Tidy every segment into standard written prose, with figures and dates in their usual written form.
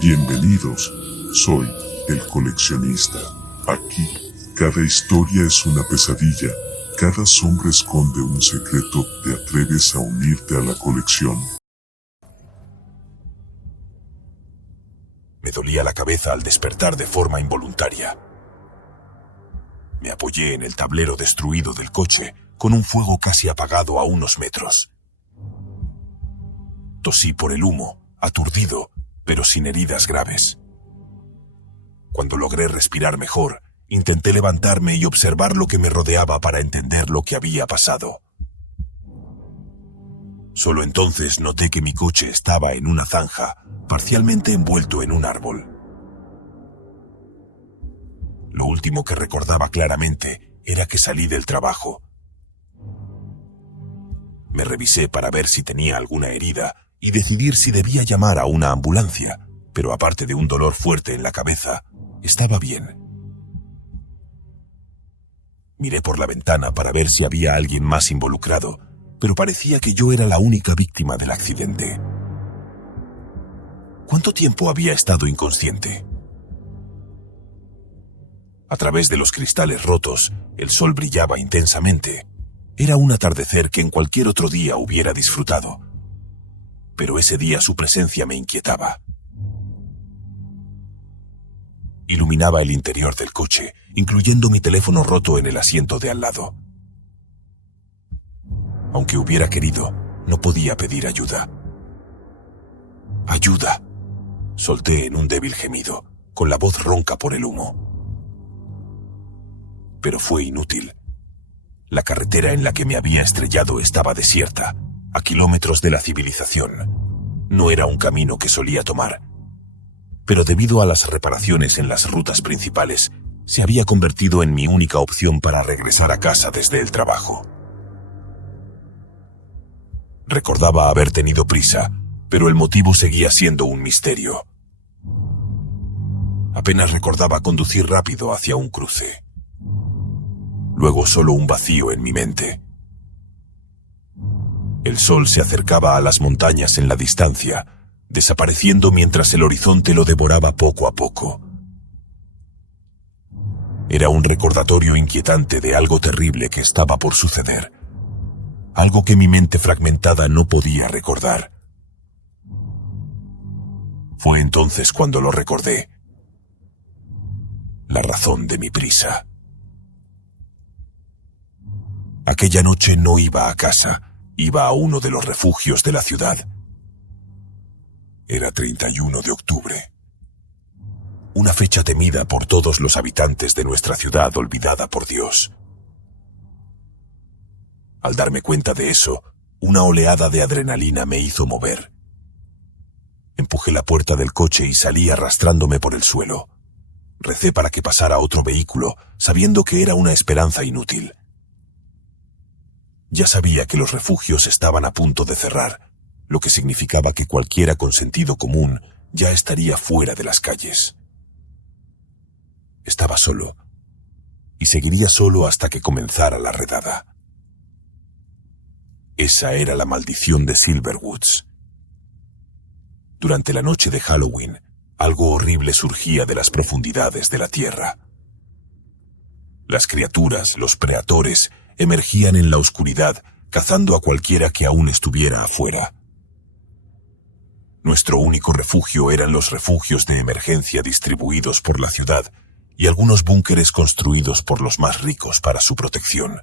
Bienvenidos, soy el coleccionista. Aquí, cada historia es una pesadilla, cada sombra esconde un secreto. ¿Te atreves a unirte a la colección? Me dolía la cabeza al despertar de forma involuntaria. Me apoyé en el tablero destruido del coche, con un fuego casi apagado a unos metros. Tosí por el humo, aturdido, pero sin heridas graves. Cuando logré respirar mejor, intenté levantarme y observar lo que me rodeaba para entender lo que había pasado. Solo entonces noté que mi coche estaba en una zanja, parcialmente envuelto en un árbol. Lo último que recordaba claramente era que salí del trabajo. Me revisé para ver si tenía alguna herida y decidir si debía llamar a una ambulancia, pero aparte de un dolor fuerte en la cabeza, estaba bien. Miré por la ventana para ver si había alguien más involucrado, pero parecía que yo era la única víctima del accidente. ¿Cuánto tiempo había estado inconsciente? A través de los cristales rotos, el sol brillaba intensamente. Era un atardecer que en cualquier otro día hubiera disfrutado. Pero ese día su presencia me inquietaba. Iluminaba el interior del coche, incluyendo mi teléfono roto en el asiento de al lado. Aunque hubiera querido, no podía pedir ayuda. ¡Ayuda!, solté en un débil gemido, con la voz ronca por el humo. Pero fue inútil. La carretera en la que me había estrellado estaba desierta, a kilómetros de la civilización. No era un camino que solía tomar. Pero debido a las reparaciones en las rutas principales, se había convertido en mi única opción para regresar a casa desde el trabajo. Recordaba haber tenido prisa, pero el motivo seguía siendo un misterio. Apenas recordaba conducir rápido hacia un cruce. Luego solo un vacío en mi mente. El sol se acercaba a las montañas en la distancia, desapareciendo mientras el horizonte lo devoraba poco a poco. Era un recordatorio inquietante de algo terrible que estaba por suceder. Algo que mi mente fragmentada no podía recordar. Fue entonces cuando lo recordé. La razón de mi prisa. Aquella noche no iba a casa, iba a uno de los refugios de la ciudad. Era 31 de octubre. Una fecha temida por todos los habitantes de nuestra ciudad olvidada por Dios. Al darme cuenta de eso, una oleada de adrenalina me hizo mover. Empujé la puerta del coche y salí arrastrándome por el suelo. Recé para que pasara otro vehículo, sabiendo que era una esperanza inútil. Ya sabía que los refugios estaban a punto de cerrar, lo que significaba que cualquiera con sentido común ya estaría fuera de las calles. Estaba solo, y seguiría solo hasta que comenzara la redada. Esa era la maldición de Silverwoods. Durante la noche de Halloween, algo horrible surgía de las profundidades de la tierra. Las criaturas, los predatores, emergían en la oscuridad, cazando a cualquiera que aún estuviera afuera. Nuestro único refugio eran los refugios de emergencia distribuidos por la ciudad y algunos búnkeres construidos por los más ricos para su protección.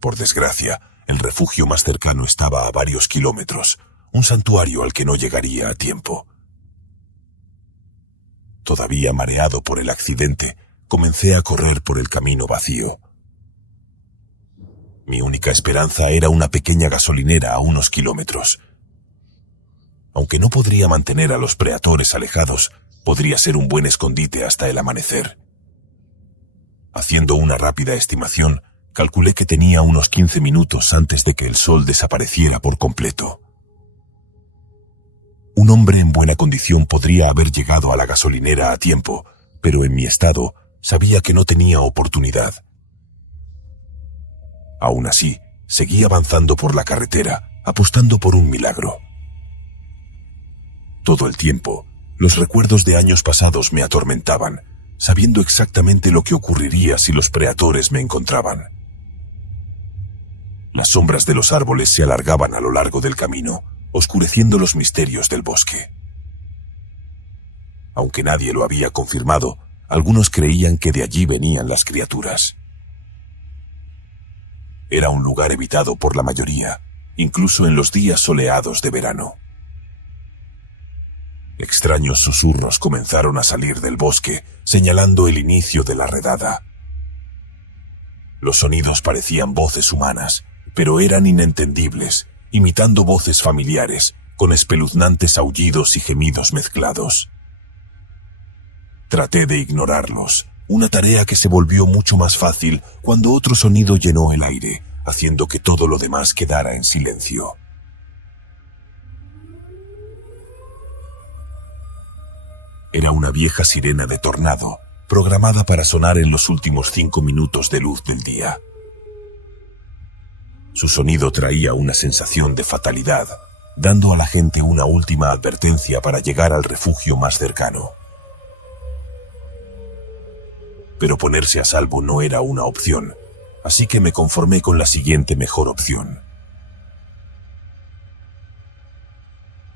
Por desgracia, el refugio más cercano estaba a varios kilómetros, un santuario al que no llegaría a tiempo. Todavía mareado por el accidente, comencé a correr por el camino vacío. Mi única esperanza era una pequeña gasolinera a unos kilómetros. Aunque no podría mantener a los predatores alejados, podría ser un buen escondite hasta el amanecer. Haciendo una rápida estimación, calculé que tenía unos 15 minutos antes de que el sol desapareciera por completo. Un hombre en buena condición podría haber llegado a la gasolinera a tiempo, pero en mi estado sabía que no tenía oportunidad. Aún así, seguí avanzando por la carretera, apostando por un milagro. Todo el tiempo, los recuerdos de años pasados me atormentaban, sabiendo exactamente lo que ocurriría si los preatores me encontraban. Las sombras de los árboles se alargaban a lo largo del camino, oscureciendo los misterios del bosque. Aunque nadie lo había confirmado, algunos creían que de allí venían las criaturas. Era un lugar evitado por la mayoría, incluso en los días soleados de verano. Extraños susurros comenzaron a salir del bosque, señalando el inicio de la redada. Los sonidos parecían voces humanas, pero eran inentendibles, imitando voces familiares, con espeluznantes aullidos y gemidos mezclados. Traté de ignorarlos, una tarea que se volvió mucho más fácil cuando otro sonido llenó el aire, haciendo que todo lo demás quedara en silencio. Era una vieja sirena de tornado, programada para sonar en los últimos 5 minutos de luz del día. Su sonido traía una sensación de fatalidad, dando a la gente una última advertencia para llegar al refugio más cercano. Pero ponerse a salvo no era una opción, así que me conformé con la siguiente mejor opción.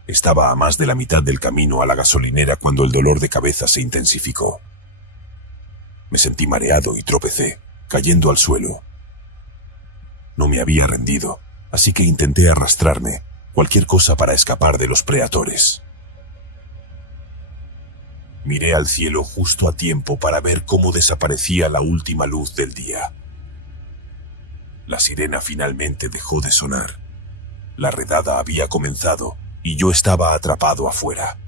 Estaba a más de la mitad del camino a la gasolinera cuando el dolor de cabeza se intensificó. Me sentí mareado y tropecé, cayendo al suelo. No me había rendido, así que intenté arrastrarme, cualquier cosa para escapar de los preatores. Miré al cielo justo a tiempo para ver cómo desaparecía la última luz del día. La sirena finalmente dejó de sonar. La redada había comenzado y yo estaba atrapado afuera.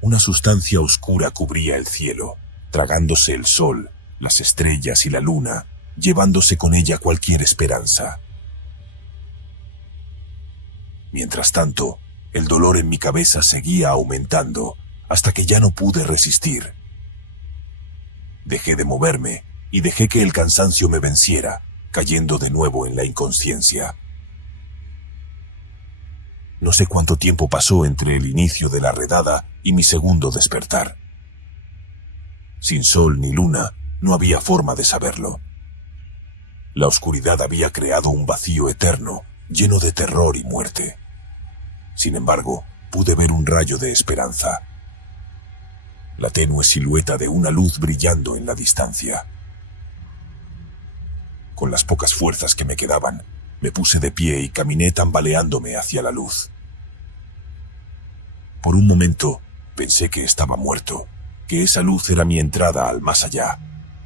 Una sustancia oscura cubría el cielo, tragándose el sol, las estrellas y la luna, llevándose con ella cualquier esperanza. Mientras tanto, el dolor en mi cabeza seguía aumentando hasta que ya no pude resistir. Dejé de moverme y dejé que el cansancio me venciera, cayendo de nuevo en la inconsciencia. No sé cuánto tiempo pasó entre el inicio de la redada y mi segundo despertar. Sin sol ni luna, no había forma de saberlo. La oscuridad había creado un vacío eterno, lleno de terror y muerte. Sin embargo, pude ver un rayo de esperanza. La tenue silueta de una luz brillando en la distancia. Con las pocas fuerzas que me quedaban, me puse de pie y caminé tambaleándome hacia la luz. Por un momento, pensé que estaba muerto, que esa luz era mi entrada al más allá,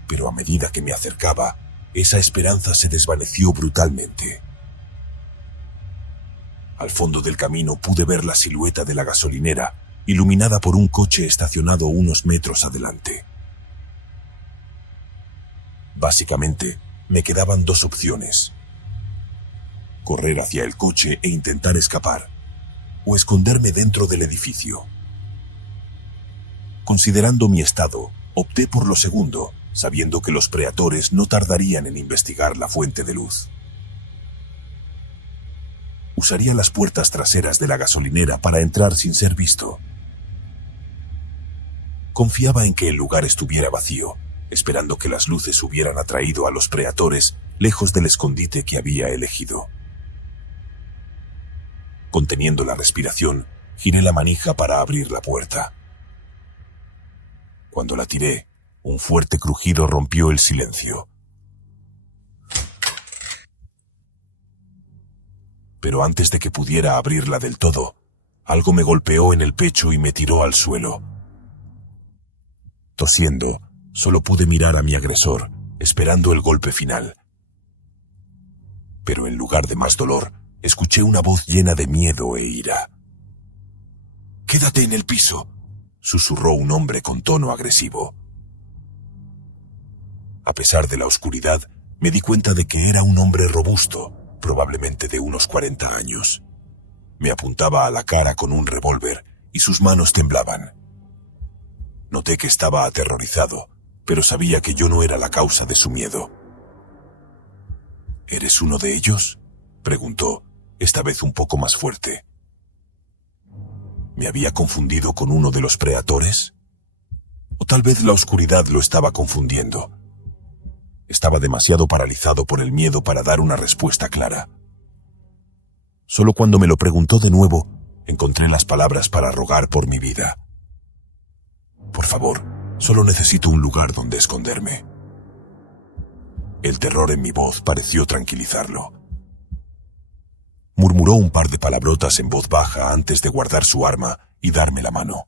pero a medida que me acercaba, esa esperanza se desvaneció brutalmente. Al fondo del camino pude ver la silueta de la gasolinera, iluminada por un coche estacionado unos metros adelante. Básicamente, me quedaban 2 opciones: correr hacia el coche e intentar escapar, o esconderme dentro del edificio. Considerando mi estado, opté por lo segundo, sabiendo que los preatores no tardarían en investigar la fuente de luz. Usaría las puertas traseras de la gasolinera para entrar sin ser visto. Confiaba en que el lugar estuviera vacío, esperando que las luces hubieran atraído a los preatores lejos del escondite que había elegido. Conteniendo la respiración, giré la manija para abrir la puerta. Cuando la tiré, un fuerte crujido rompió el silencio. Pero antes de que pudiera abrirla del todo, algo me golpeó en el pecho y me tiró al suelo. Tosiendo, solo pude mirar a mi agresor, esperando el golpe final. Pero en lugar de más dolor, escuché una voz llena de miedo e ira. «¡Quédate en el piso!», susurró un hombre con tono agresivo. A pesar de la oscuridad, me di cuenta de que era un hombre robusto, probablemente de unos 40 años. Me apuntaba a la cara con un revólver y sus manos temblaban. Noté que estaba aterrorizado, pero sabía que yo no era la causa de su miedo. «¿Eres uno de ellos?», preguntó, esta vez un poco más fuerte. ¿Me había confundido con uno de los preatores? O tal vez la oscuridad lo estaba confundiendo. Estaba demasiado paralizado por el miedo para dar una respuesta clara. Solo cuando me lo preguntó de nuevo, encontré las palabras para rogar por mi vida. Por favor, solo necesito un lugar donde esconderme. El terror en mi voz pareció tranquilizarlo. Murmuró un par de palabrotas en voz baja antes de guardar su arma y darme la mano.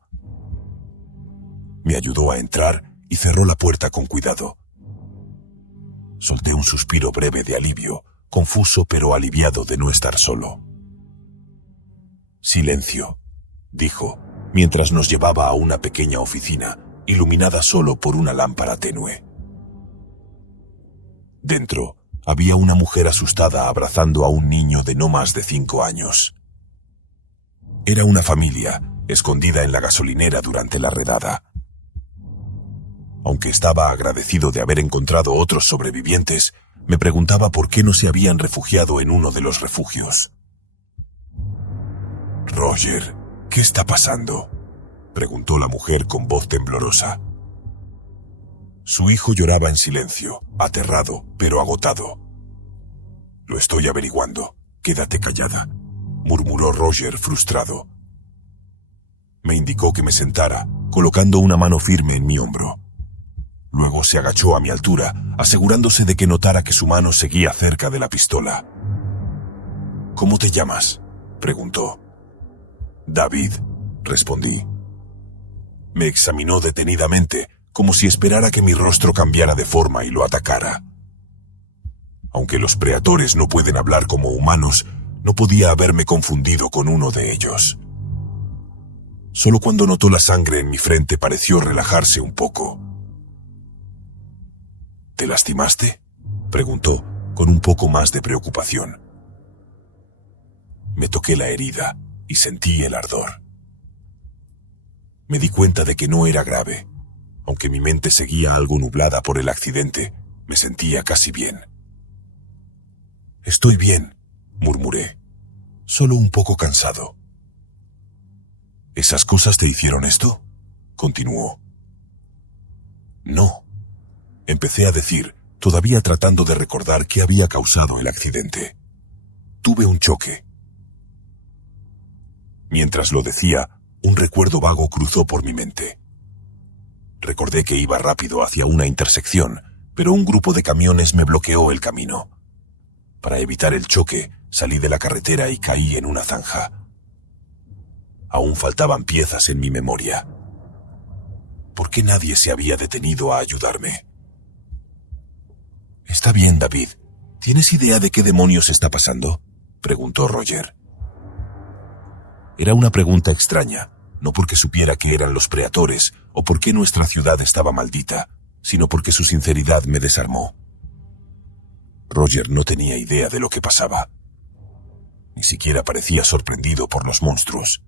Me ayudó a entrar y cerró la puerta con cuidado. Solté un suspiro breve de alivio, confuso pero aliviado de no estar solo. Silencio, dijo, mientras nos llevaba a una pequeña oficina, iluminada solo por una lámpara tenue. Dentro, había una mujer asustada abrazando a un niño de no más de 5 años. Era una familia, escondida en la gasolinera durante la redada. Aunque estaba agradecido de haber encontrado otros sobrevivientes, me preguntaba por qué no se habían refugiado en uno de los refugios. «Roger, ¿qué está pasando?», preguntó la mujer con voz temblorosa. Su hijo lloraba en silencio, aterrado, pero agotado. «Lo estoy averiguando. Quédate callada», murmuró Roger frustrado. Me indicó que me sentara, colocando una mano firme en mi hombro. Luego se agachó a mi altura, asegurándose de que notara que su mano seguía cerca de la pistola. «¿Cómo te llamas?», preguntó. «David», respondí. Me examinó detenidamente, como si esperara que mi rostro cambiara de forma y lo atacara. Aunque los preatores no pueden hablar como humanos, no podía haberme confundido con uno de ellos. Solo cuando notó la sangre en mi frente pareció relajarse un poco. «¿Te lastimaste?», preguntó, con un poco más de preocupación. Me toqué la herida y sentí el ardor. Me di cuenta de que no era grave. Aunque mi mente seguía algo nublada por el accidente, me sentía casi bien. «Estoy bien», murmuré, «solo un poco cansado». «¿Esas cosas te hicieron esto?», continuó. «No», empecé a decir, todavía tratando de recordar qué había causado el accidente. «Tuve un choque». Mientras lo decía, un recuerdo vago cruzó por mi mente. Recordé que iba rápido hacia una intersección, pero un grupo de camiones me bloqueó el camino. Para evitar el choque, salí de la carretera y caí en una zanja. Aún faltaban piezas en mi memoria. ¿Por qué nadie se había detenido a ayudarme? «Está bien, David. ¿Tienes idea de qué demonios está pasando?», preguntó Roger. Era una pregunta extraña, no porque supiera que eran los preatores o porque nuestra ciudad estaba maldita, sino porque su sinceridad me desarmó. Roger no tenía idea de lo que pasaba. Ni siquiera parecía sorprendido por los monstruos.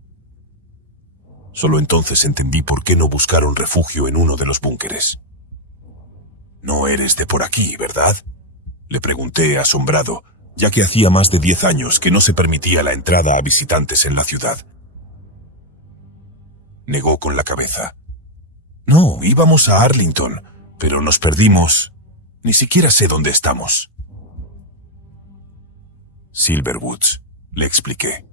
Solo entonces entendí por qué no buscaron refugio en uno de los búnkeres. «No eres de por aquí, ¿verdad?», le pregunté asombrado, ya que hacía más de 10 años que no se permitía la entrada a visitantes en la ciudad. Negó con la cabeza. «No, íbamos a Arlington, pero nos perdimos. Ni siquiera sé dónde estamos». «Silverwoods», le expliqué.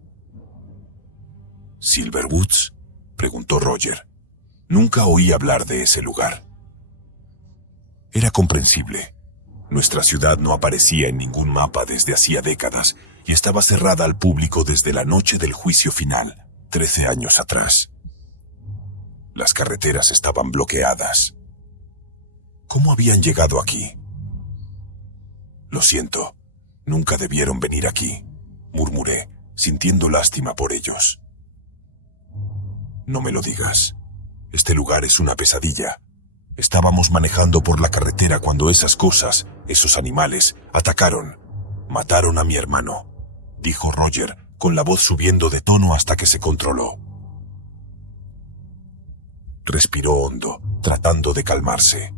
«¿Silverwoods?», preguntó Roger. Nunca oí hablar de ese lugar. Era comprensible. Nuestra ciudad no aparecía en ningún mapa desde hacía décadas y estaba cerrada al público desde la noche del juicio final, 13 años atrás. Las carreteras estaban bloqueadas. ¿Cómo habían llegado aquí? «Lo siento, nunca debieron venir aquí», murmuré, sintiendo lástima por ellos. «No me lo digas. Este lugar es una pesadilla. Estábamos manejando por la carretera cuando esas cosas, esos animales, atacaron. Mataron a mi hermano», dijo Roger, con la voz subiendo de tono hasta que se controló. Respiró hondo, tratando de calmarse.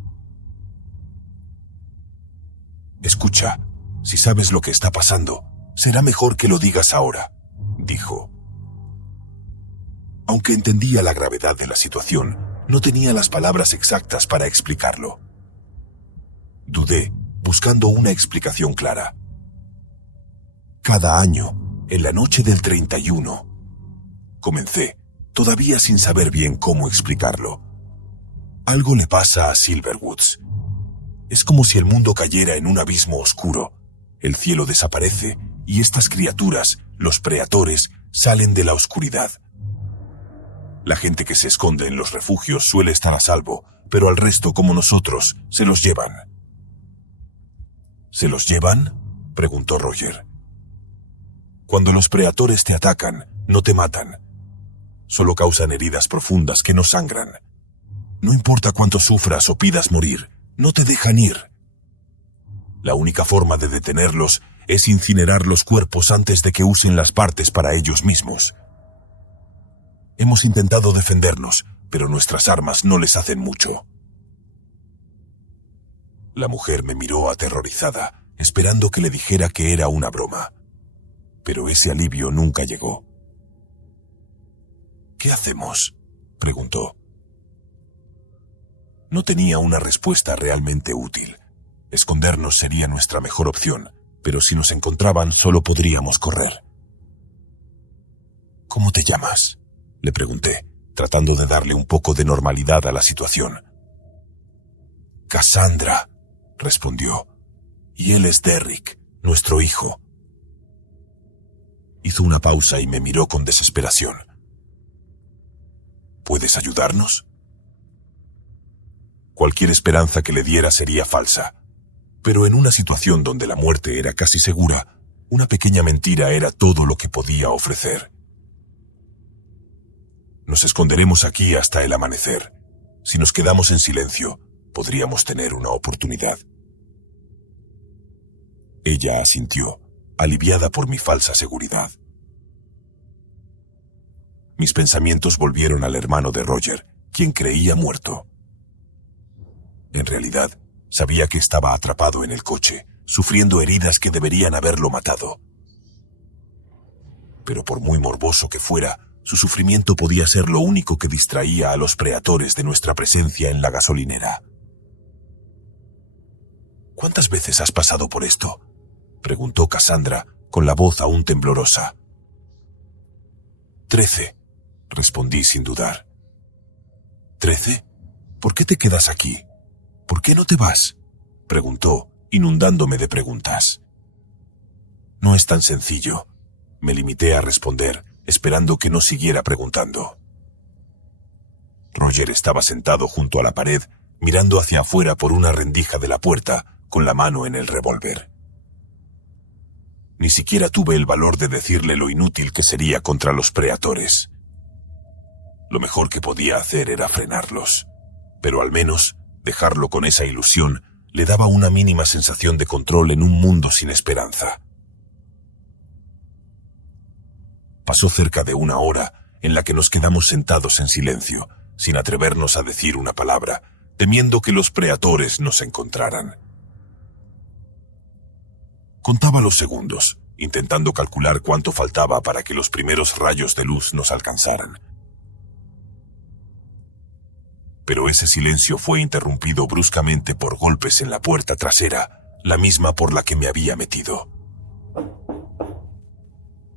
«Escucha, si sabes lo que está pasando, será mejor que lo digas ahora», dijo. Aunque entendía la gravedad de la situación, no tenía las palabras exactas para explicarlo. Dudé, buscando una explicación clara. Cada año, en la noche del 31, comencé, todavía sin saber bien cómo explicarlo. Algo le pasa a Silverwoods. Es como si el mundo cayera en un abismo oscuro. El cielo desaparece y estas criaturas, los Praetores, salen de la oscuridad. La gente que se esconde en los refugios suele estar a salvo, pero al resto, como nosotros, se los llevan. ¿Se los llevan?, preguntó Roger. Cuando los Praetores te atacan, no te matan. Solo causan heridas profundas que no sangran. No importa cuánto sufras o pidas morir, no te dejan ir. La única forma de detenerlos es incinerar los cuerpos antes de que usen las partes para ellos mismos. Hemos intentado defendernos, pero nuestras armas no les hacen mucho. La mujer me miró aterrorizada, esperando que le dijera que era una broma. Pero ese alivio nunca llegó. ¿Qué hacemos?, preguntó. No tenía una respuesta realmente útil. Escondernos sería nuestra mejor opción, pero si nos encontraban solo podríamos correr. ¿Cómo te llamas?, le pregunté, tratando de darle un poco de normalidad a la situación. Cassandra, respondió. Y él es Derrick, nuestro hijo. Hizo una pausa y me miró con desesperación. ¿Puedes ayudarnos? Cualquier esperanza que le diera sería falsa, pero en una situación donde la muerte era casi segura, una pequeña mentira era todo lo que podía ofrecer. Nos esconderemos aquí hasta el amanecer. Si nos quedamos en silencio, podríamos tener una oportunidad. Ella asintió, aliviada por mi falsa seguridad. Mis pensamientos volvieron al hermano de Roger, quien creía muerto. En realidad, sabía que estaba atrapado en el coche, sufriendo heridas que deberían haberlo matado. Pero por muy morboso que fuera, su sufrimiento podía ser lo único que distraía a los Praetores de nuestra presencia en la gasolinera. ¿Cuántas veces has pasado por esto?, preguntó Cassandra, con la voz aún temblorosa. 13, respondí sin dudar. ¿13? ¿Por qué te quedas aquí? ¿Por qué no te vas?, preguntó, inundándome de preguntas. No es tan sencillo, me limité a responder, esperando que no siguiera preguntando. Roger estaba sentado junto a la pared, mirando hacia afuera por una rendija de la puerta, con la mano en el revólver. Ni siquiera tuve el valor de decirle lo inútil que sería contra los Praetores. Lo mejor que podía hacer era frenarlos, pero al menos dejarlo con esa ilusión le daba una mínima sensación de control en un mundo sin esperanza. Pasó cerca de una hora en la que nos quedamos sentados en silencio, sin atrevernos a decir una palabra, temiendo que los Praetores nos encontraran. Contaba los segundos, intentando calcular cuánto faltaba para que los primeros rayos de luz nos alcanzaran. Pero ese silencio fue interrumpido bruscamente por golpes en la puerta trasera, la misma por la que me había metido.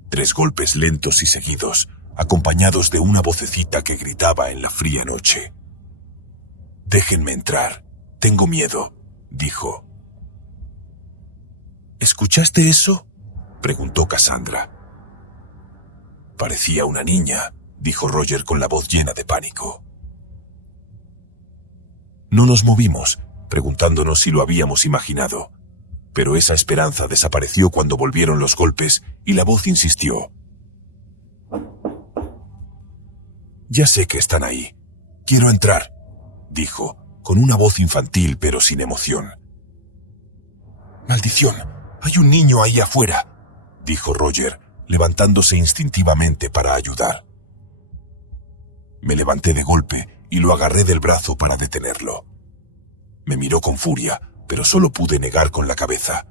3 golpes lentos y seguidos, acompañados de una vocecita que gritaba en la fría noche. «Déjenme entrar, tengo miedo», dijo. «¿Escuchaste eso?», preguntó Cassandra. «Parecía una niña», dijo Roger con la voz llena de pánico. No nos movimos, preguntándonos si lo habíamos imaginado, pero esa esperanza desapareció cuando volvieron los golpes y la voz insistió. «Ya sé que están ahí. Quiero entrar», dijo, con una voz infantil pero sin emoción. «¡Maldición! ¡Hay un niño ahí afuera!», dijo Roger, levantándose instintivamente para ayudar. Me levanté de golpe y lo agarré del brazo para detenerlo. Me miró con furia, pero solo pude negar con la cabeza.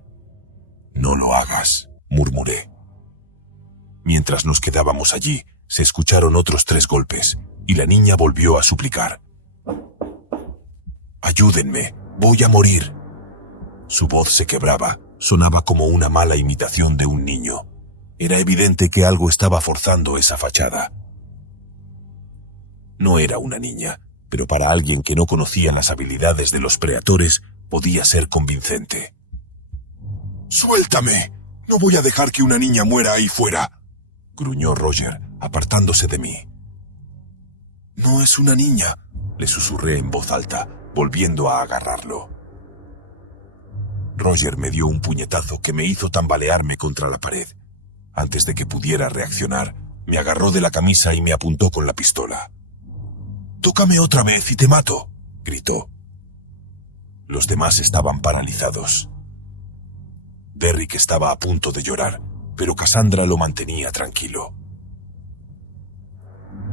«No lo hagas», murmuré. Mientras nos quedábamos allí, se escucharon otros 3 golpes, y la niña volvió a suplicar. «Ayúdenme, voy a morir». Su voz se quebraba, sonaba como una mala imitación de un niño. Era evidente que algo estaba forzando esa fachada. No era una niña, pero para alguien que no conocía las habilidades de los preatores, podía ser convincente. «¡Suéltame! No voy a dejar que una niña muera ahí fuera», gruñó Roger, apartándose de mí. «No es una niña», le susurré en voz alta, volviendo a agarrarlo. Roger me dio un puñetazo que me hizo tambalearme contra la pared. Antes de que pudiera reaccionar, me agarró de la camisa y me apuntó con la pistola. «Tócame otra vez y te mato», gritó. Los demás estaban paralizados. Derrick estaba a punto de llorar, pero Cassandra lo mantenía tranquilo.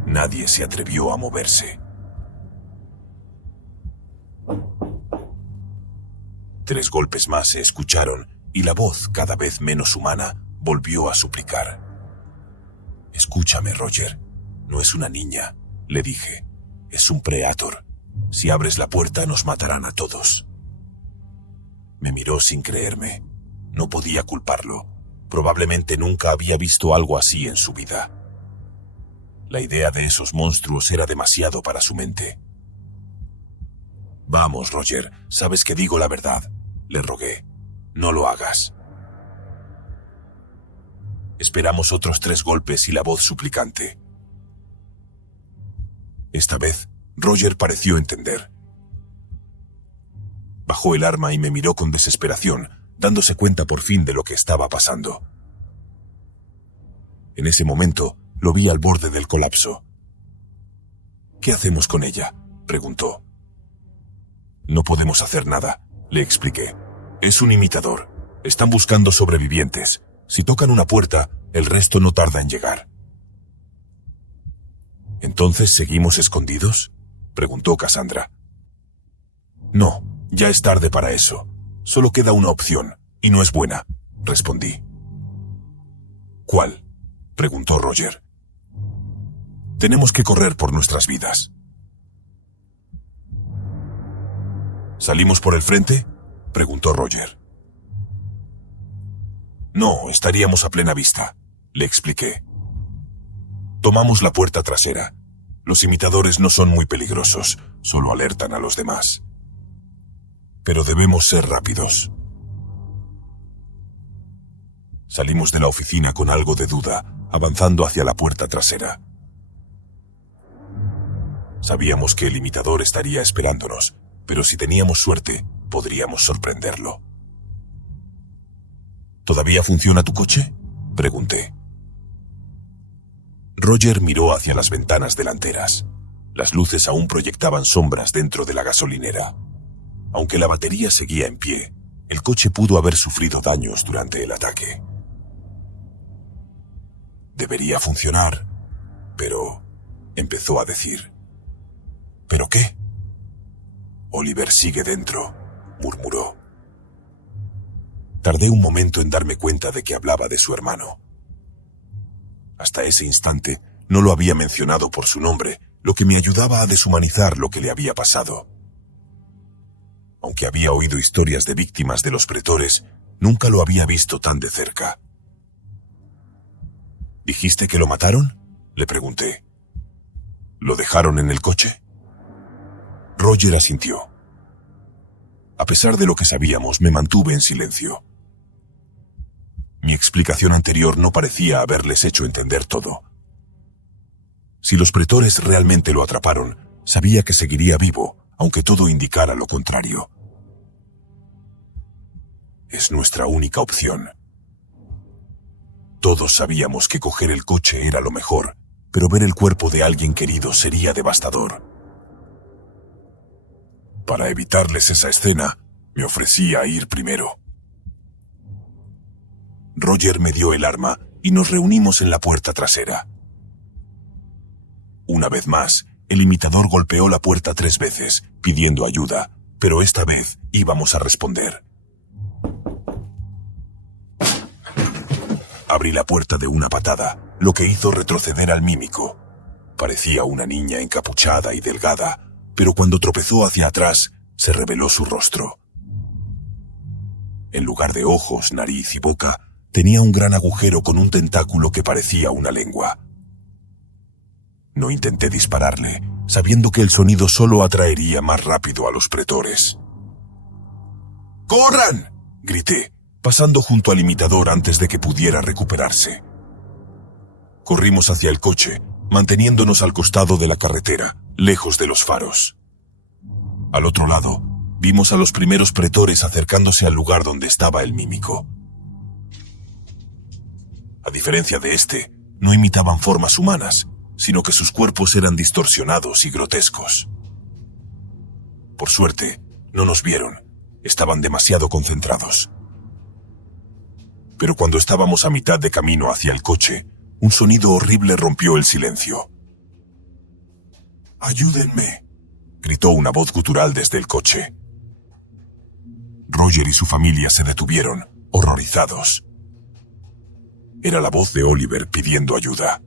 Nadie se atrevió a moverse. 3 golpes más se escucharon y la voz, cada vez menos humana, volvió a suplicar. «Escúchame, Roger. No es una niña», le dije. «Es un preator. Si abres la puerta nos matarán a todos». Me miró sin creerme. No podía culparlo. Probablemente nunca había visto algo así en su vida. La idea de esos monstruos era demasiado para su mente. «Vamos, Roger, sabes que digo la verdad», le rogué. «No lo hagas». Esperamos otros 3 golpes y la voz suplicante. Esta vez, Roger pareció entender. Bajó el arma y me miró con desesperación, dándose cuenta por fin de lo que estaba pasando. En ese momento, lo vi al borde del colapso. «¿Qué hacemos con ella?», preguntó. «No podemos hacer nada», le expliqué. «Es un imitador. Están buscando sobrevivientes. Si tocan una puerta, el resto no tarda en llegar». «¿Entonces seguimos escondidos?», preguntó Cassandra. «No, ya es tarde para eso. Solo queda una opción, y no es buena», respondí. «¿Cuál?», preguntó Roger. «Tenemos que correr por nuestras vidas». «¿Salimos por el frente?», preguntó Roger. «No, estaríamos a plena vista», le expliqué. «Tomamos la puerta trasera. Los imitadores no son muy peligrosos, solo alertan a los demás. Pero debemos ser rápidos». Salimos de la oficina con algo de duda, avanzando hacia la puerta trasera. Sabíamos que el imitador estaría esperándonos, pero si teníamos suerte, podríamos sorprenderlo. «¿Todavía funciona tu coche?», pregunté. Roger miró hacia las ventanas delanteras. Las luces aún proyectaban sombras dentro de la gasolinera. Aunque la batería seguía en pie, el coche pudo haber sufrido daños durante el ataque. «Debería funcionar, pero...», empezó a decir. «¿Pero qué?». «Oliver sigue dentro», murmuró. Tardé un momento en darme cuenta de que hablaba de su hermano. Hasta ese instante no lo había mencionado por su nombre, lo que me ayudaba a deshumanizar lo que le había pasado. Aunque había oído historias de víctimas de los pretores, nunca lo había visto tan de cerca. «¿Dijiste que lo mataron?», le pregunté. «¿Lo dejaron en el coche?». Roger asintió. A pesar de lo que sabíamos, me mantuve en silencio. Mi explicación anterior no parecía haberles hecho entender todo. Si los pretores realmente lo atraparon, sabía que seguiría vivo, aunque todo indicara lo contrario. Es nuestra única opción. Todos sabíamos que coger el coche era lo mejor, pero ver el cuerpo de alguien querido sería devastador. Para evitarles esa escena, me ofrecí a ir primero. Roger me dio el arma y nos reunimos en la puerta trasera. Una vez más, el imitador golpeó la puerta 3 veces, pidiendo ayuda, pero esta vez íbamos a responder. Abrí la puerta de una patada, lo que hizo retroceder al mímico. Parecía una niña encapuchada y delgada, pero cuando tropezó hacia atrás, se reveló su rostro. En lugar de ojos, nariz y boca, tenía un gran agujero con un tentáculo que parecía una lengua. No intenté dispararle, sabiendo que el sonido solo atraería más rápido a los pretores. ¡Corran!, grité, pasando junto al imitador antes de que pudiera recuperarse. Corrimos hacia el coche, manteniéndonos al costado de la carretera, lejos de los faros. Al otro lado, vimos a los primeros pretores acercándose al lugar donde estaba el mímico. A diferencia de este, no imitaban formas humanas, sino que sus cuerpos eran distorsionados y grotescos. Por suerte, no nos vieron, estaban demasiado concentrados. Pero cuando estábamos a mitad de camino hacia el coche, un sonido horrible rompió el silencio. ¡Ayúdenme!, gritó una voz gutural desde el coche. Roger y su familia se detuvieron, horrorizados. Era la voz de Oliver pidiendo ayuda.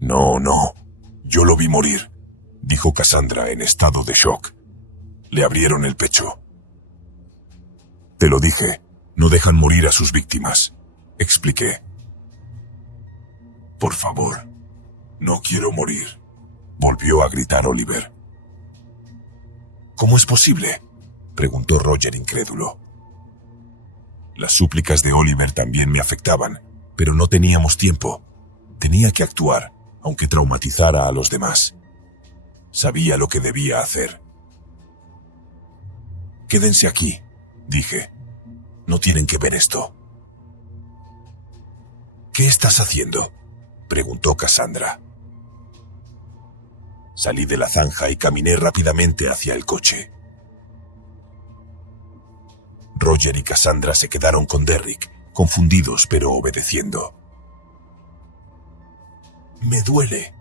No, yo lo vi morir, dijo Cassandra en estado de shock. Le abrieron el pecho. Te lo dije, no dejan morir a sus víctimas, expliqué. Por favor, no quiero morir, volvió a gritar Oliver. ¿Cómo es posible?, preguntó Roger incrédulo. Las súplicas de Oliver también me afectaban, pero no teníamos tiempo. Tenía que actuar, aunque traumatizara a los demás. Sabía lo que debía hacer. Quédense aquí, dije. No tienen que ver esto. ¿Qué estás haciendo?, preguntó Cassandra. Salí de la zanja y caminé rápidamente hacia el coche. Roger y Cassandra se quedaron con Derrick, confundidos pero obedeciendo. «Me duele»,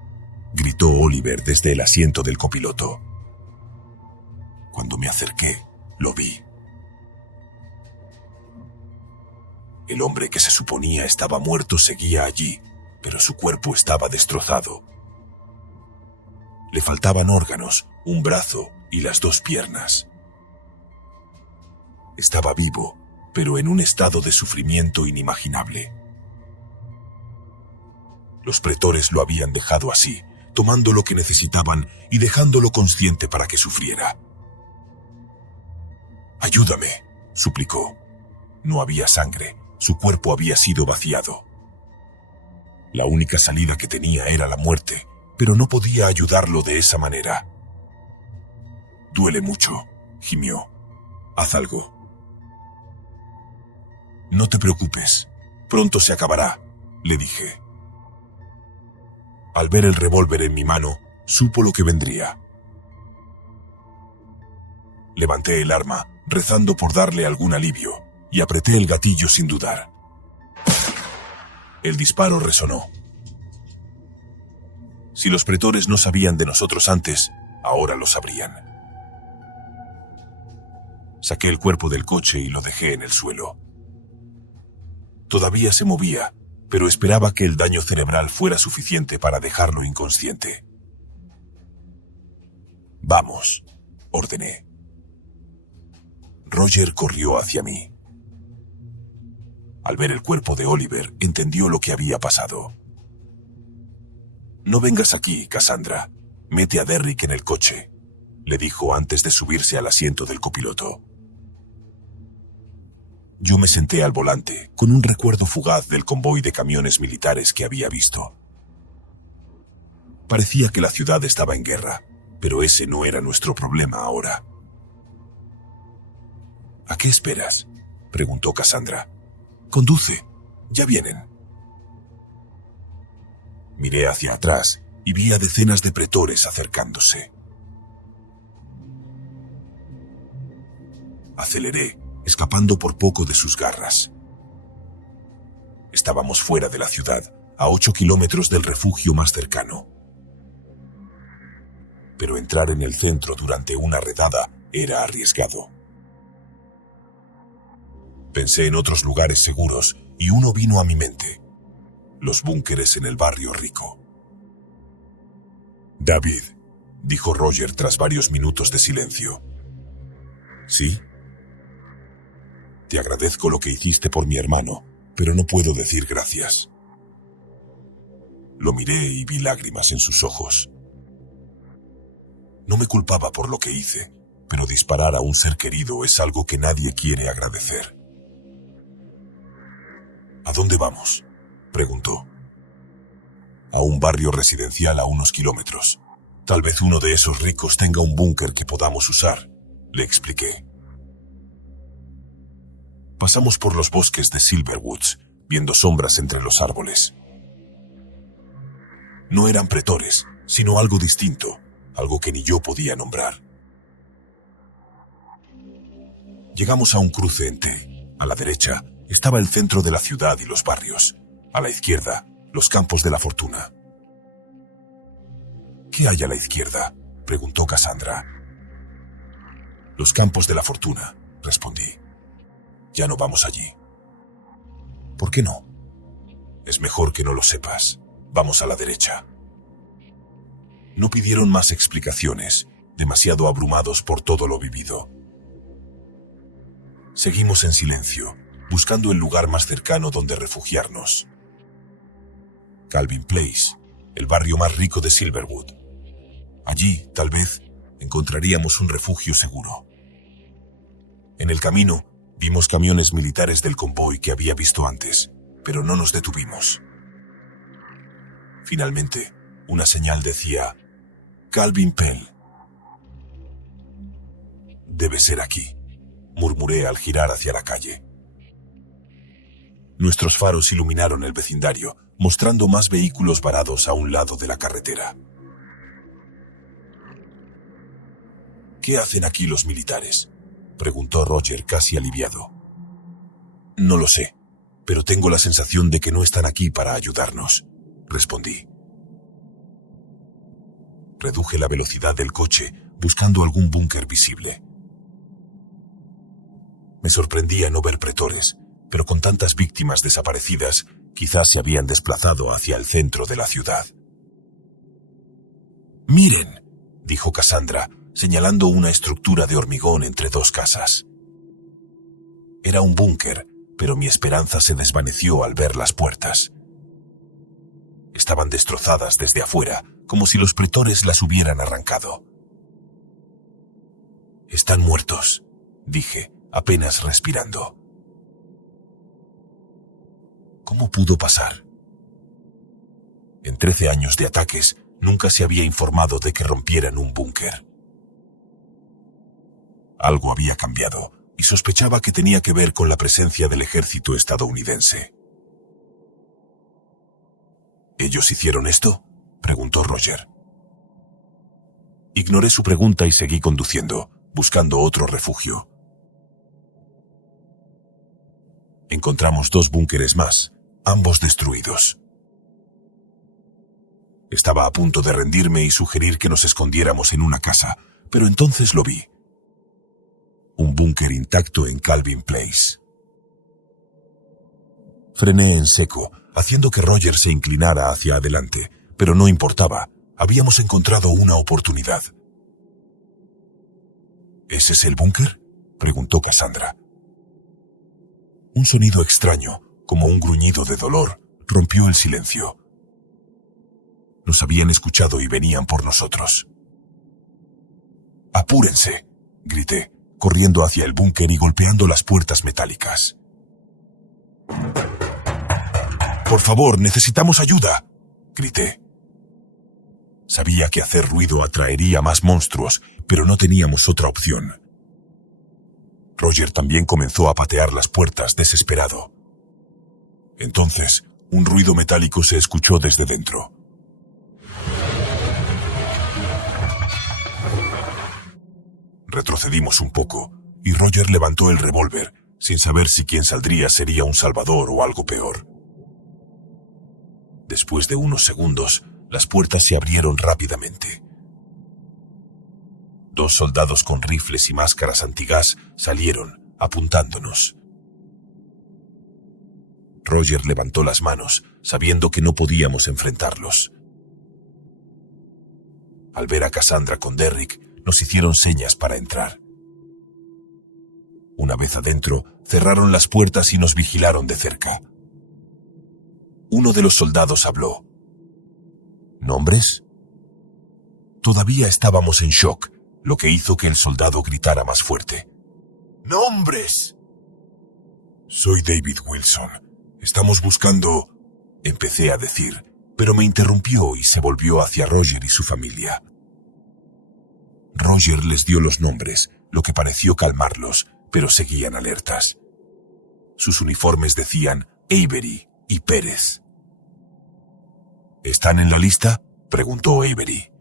gritó Oliver desde el asiento del copiloto. Cuando me acerqué, lo vi. El hombre que se suponía estaba muerto seguía allí, pero su cuerpo estaba destrozado. Le faltaban órganos, un brazo y las 2 piernas. Estaba vivo, pero en un estado de sufrimiento inimaginable. Los pretores lo habían dejado así, tomando lo que necesitaban y dejándolo consciente para que sufriera. «Ayúdame», suplicó. No había sangre, su cuerpo había sido vaciado. La única salida que tenía era la muerte, pero no podía ayudarlo de esa manera. «Duele mucho», gimió. «Haz algo». «No te preocupes, pronto se acabará», le dije. Al ver el revólver en mi mano, supo lo que vendría. Levanté el arma, rezando por darle algún alivio, y apreté el gatillo sin dudar. El disparo resonó. Si los pretores no sabían de nosotros antes, ahora lo sabrían. Saqué el cuerpo del coche y lo dejé en el suelo. Todavía se movía, pero esperaba que el daño cerebral fuera suficiente para dejarlo inconsciente. «Vamos», ordené. Roger corrió hacia mí. Al ver el cuerpo de Oliver, entendió lo que había pasado. «No vengas aquí, Cassandra. Mete a Derrick en el coche», le dijo antes de subirse al asiento del copiloto. Yo me senté al volante, con un recuerdo fugaz del convoy de camiones militares que había visto. Parecía que la ciudad estaba en guerra, pero ese no era nuestro problema ahora. «¿A qué esperas?», preguntó Cassandra. «Conduce, ya vienen». Miré hacia atrás y vi a decenas de pretores acercándose. Aceleré, escapando por poco de sus garras. Estábamos fuera de la ciudad, a 8 kilómetros del refugio más cercano. Pero entrar en el centro durante una redada era arriesgado. Pensé en otros lugares seguros y uno vino a mi mente: los búnkeres en el barrio rico. «David», dijo Roger tras varios minutos de silencio. «¿Sí?» «Te agradezco lo que hiciste por mi hermano, pero no puedo decir gracias». Lo miré y vi lágrimas en sus ojos. No me culpaba por lo que hice, pero disparar a un ser querido es algo que nadie quiere agradecer. «¿A dónde vamos?», preguntó. «A un barrio residencial a unos kilómetros. Tal vez uno de esos ricos tenga un búnker que podamos usar», le expliqué. Pasamos por los bosques de Silverwoods, viendo sombras entre los árboles. No eran pretores, sino algo distinto, algo que ni yo podía nombrar. Llegamos a un cruce en T. A la derecha estaba el centro de la ciudad y los barrios. A la izquierda, los campos de la fortuna. «¿Qué hay a la izquierda?», preguntó Cassandra. «Los campos de la fortuna», respondí. «Ya no vamos allí». «¿Por qué no?». «Es mejor que no lo sepas. Vamos a la derecha». No pidieron más explicaciones, demasiado abrumados por todo lo vivido. Seguimos en silencio, buscando el lugar más cercano donde refugiarnos. Calvin Place, el barrio más rico de Silverwood. Allí, tal vez, encontraríamos un refugio seguro. En el camino, vimos camiones militares del convoy que había visto antes, pero no nos detuvimos. Finalmente, una señal decía: «Calvin Pell». «Debe ser aquí», murmuré al girar hacia la calle. Nuestros faros iluminaron el vecindario, mostrando más vehículos varados a un lado de la carretera. «¿Qué hacen aquí los militares?», preguntó Roger casi aliviado. «No lo sé, pero tengo la sensación de que no están aquí para ayudarnos», respondí. Reduje la velocidad del coche, buscando algún búnker visible. Me sorprendía no ver pretores, pero con tantas víctimas desaparecidas, quizás se habían desplazado hacia el centro de la ciudad. «Miren», dijo Cassandra, señalando una estructura de hormigón entre dos casas. Era un búnker, pero mi esperanza se desvaneció al ver las puertas. Estaban destrozadas desde afuera, como si los pretores las hubieran arrancado. «Están muertos», dije, apenas respirando. ¿Cómo pudo pasar? En 13 años de ataques, nunca se había informado de que rompieran un búnker. Algo había cambiado, y sospechaba que tenía que ver con la presencia del ejército estadounidense. «¿Ellos hicieron esto?», preguntó Roger. Ignoré su pregunta y seguí conduciendo, buscando otro refugio. Encontramos 2 búnkeres más, ambos destruidos. Estaba a punto de rendirme y sugerir que nos escondiéramos en una casa, pero entonces lo vi. Un búnker intacto en Calvin Place. Frené en seco, haciendo que Roger se inclinara hacia adelante, pero no importaba, habíamos encontrado una oportunidad. «¿Ese es el búnker?», preguntó Cassandra. Un sonido extraño, como un gruñido de dolor, rompió el silencio. Nos habían escuchado y venían por nosotros. «¡Apúrense!», grité, corriendo hacia el búnker y golpeando las puertas metálicas. «¡Por favor, necesitamos ayuda!», grité. Sabía que hacer ruido atraería más monstruos, pero no teníamos otra opción. Roger también comenzó a patear las puertas desesperado. Entonces, un ruido metálico se escuchó desde dentro. Retrocedimos un poco, y Roger levantó el revólver, sin saber si quien saldría sería un salvador o algo peor. Después de unos segundos, las puertas se abrieron rápidamente. 2 soldados con rifles y máscaras antigás salieron, apuntándonos. Roger levantó las manos, sabiendo que no podíamos enfrentarlos. Al ver a Cassandra con Derrick, nos hicieron señas para entrar. Una vez adentro, cerraron las puertas y nos vigilaron de cerca. Uno de los soldados habló. ¿Nombres? Todavía estábamos en shock, lo que hizo que el soldado gritara más fuerte. ¡Nombres! Soy David Wilson. Estamos buscando... Empecé a decir, pero me interrumpió y se volvió hacia Roger y su familia. Roger les dio los nombres, lo que pareció calmarlos, pero seguían alertas. Sus uniformes decían Avery y Pérez. ¿Están en la lista?, preguntó Avery.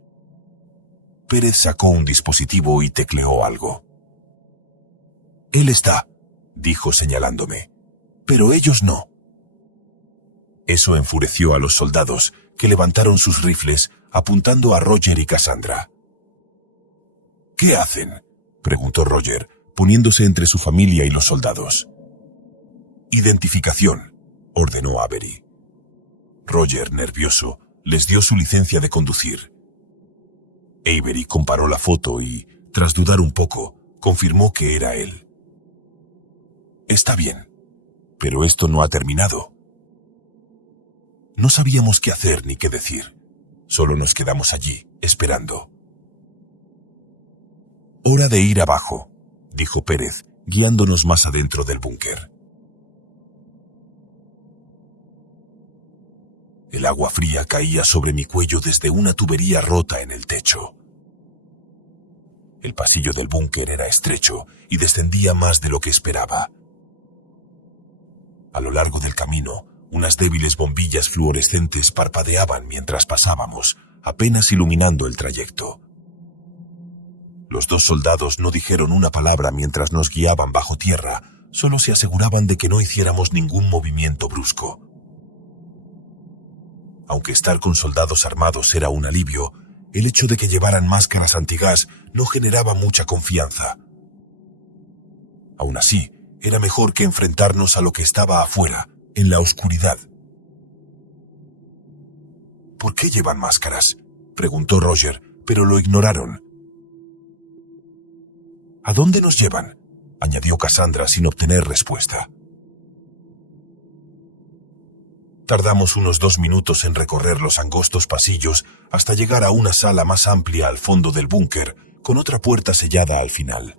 Pérez sacó un dispositivo y tecleó algo. Él está, dijo señalándome, pero ellos no. Eso enfureció a los soldados, que levantaron sus rifles, apuntando a Roger y Cassandra. ¿Qué hacen?, preguntó Roger, poniéndose entre su familia y los soldados. Identificación, ordenó Avery. Roger, nervioso, les dio su licencia de conducir. Avery comparó la foto y, tras dudar un poco, confirmó que era él. Está bien, pero esto no ha terminado. No sabíamos qué hacer ni qué decir. Solo nos quedamos allí, esperando. Hora de ir abajo, dijo Pérez, guiándonos más adentro del búnker. El agua fría caía sobre mi cuello desde una tubería rota en el techo. El pasillo del búnker era estrecho y descendía más de lo que esperaba. A lo largo del camino, unas débiles bombillas fluorescentes parpadeaban mientras pasábamos, apenas iluminando el trayecto. Los dos soldados no dijeron una palabra mientras nos guiaban bajo tierra, solo se aseguraban de que no hiciéramos ningún movimiento brusco. Aunque estar con soldados armados era un alivio, el hecho de que llevaran máscaras antigás no generaba mucha confianza. Aún así, era mejor que enfrentarnos a lo que estaba afuera, en la oscuridad. ¿Por qué llevan máscaras?, preguntó Roger, pero lo ignoraron. ¿A dónde nos llevan?, añadió Cassandra sin obtener respuesta. Tardamos unos 2 minutos en recorrer los angostos pasillos hasta llegar a una sala más amplia al fondo del búnker, con otra puerta sellada al final.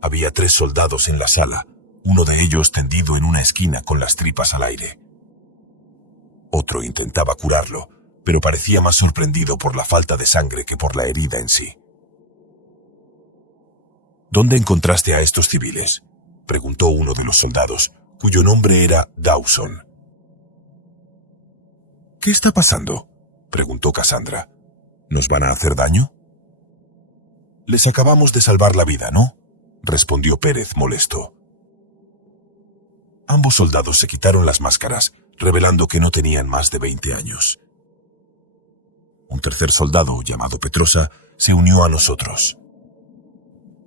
Había 3 soldados en la sala, uno de ellos tendido en una esquina con las tripas al aire. Otro intentaba curarlo, pero parecía más sorprendido por la falta de sangre que por la herida en sí. ¿Dónde encontraste a estos civiles?, preguntó uno de los soldados, cuyo nombre era Dawson. ¿Qué está pasando?, preguntó Cassandra. ¿Nos van a hacer daño? Les acabamos de salvar la vida, ¿no?, respondió Pérez molesto. Ambos soldados se quitaron las máscaras, revelando que no tenían más de 20 años. Un tercer soldado, llamado Petrosa, se unió a nosotros.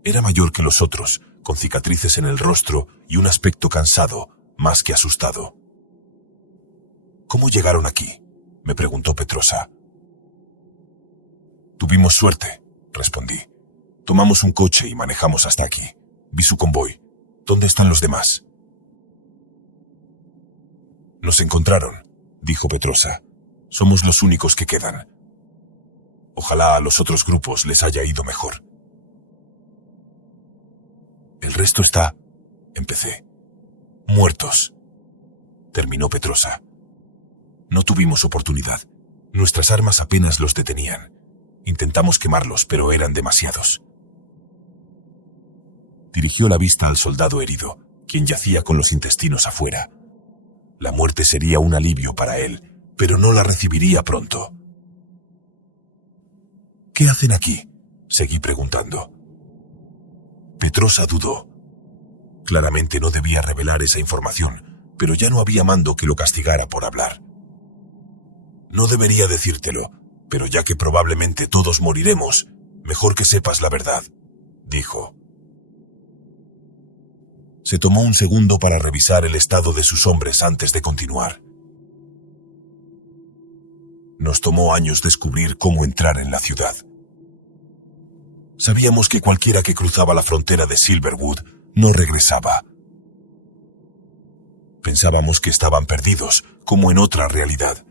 Era mayor que los otros, con cicatrices en el rostro y un aspecto cansado, más que asustado. ¿Cómo llegaron aquí?, me preguntó Petrosa. Tuvimos suerte, respondí. Tomamos un coche y manejamos hasta aquí. Vi su convoy. ¿Dónde están los demás? Nos encontraron, dijo Petrosa. Somos los únicos que quedan. Ojalá a los otros grupos les haya ido mejor. El resto está... empecé. Muertos, terminó Petrosa. No tuvimos oportunidad. Nuestras armas apenas los detenían. Intentamos quemarlos, pero eran demasiados. Dirigió la vista al soldado herido, quien yacía con los intestinos afuera. La muerte sería un alivio para él, pero no la recibiría pronto. ¿Qué hacen aquí?, seguí preguntando. Petrosa dudó. Claramente no debía revelar esa información, pero ya no había mando que lo castigara por hablar. No debería decírtelo, pero ya que probablemente todos moriremos, mejor que sepas la verdad, dijo. Se tomó un segundo para revisar el estado de sus hombres antes de continuar. Nos tomó años descubrir cómo entrar en la ciudad. Sabíamos que cualquiera que cruzaba la frontera de Silverwood no regresaba. Pensábamos que estaban perdidos, como en otra realidad.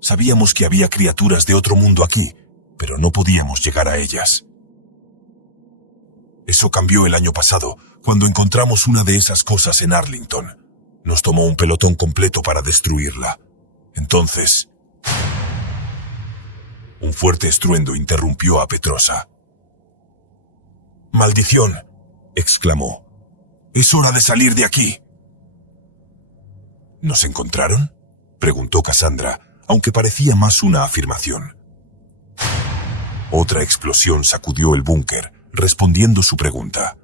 Sabíamos que había criaturas de otro mundo aquí, pero no podíamos llegar a ellas. Eso cambió el año pasado, cuando encontramos una de esas cosas en Arlington. Nos tomó un pelotón completo para destruirla. Entonces, un fuerte estruendo interrumpió a Petrosa. «¡Maldición!», exclamó. «¡Es hora de salir de aquí!». ¿Nos encontraron?, preguntó Cassandra, aunque parecía más una afirmación. Otra explosión sacudió el búnker, respondiendo su pregunta.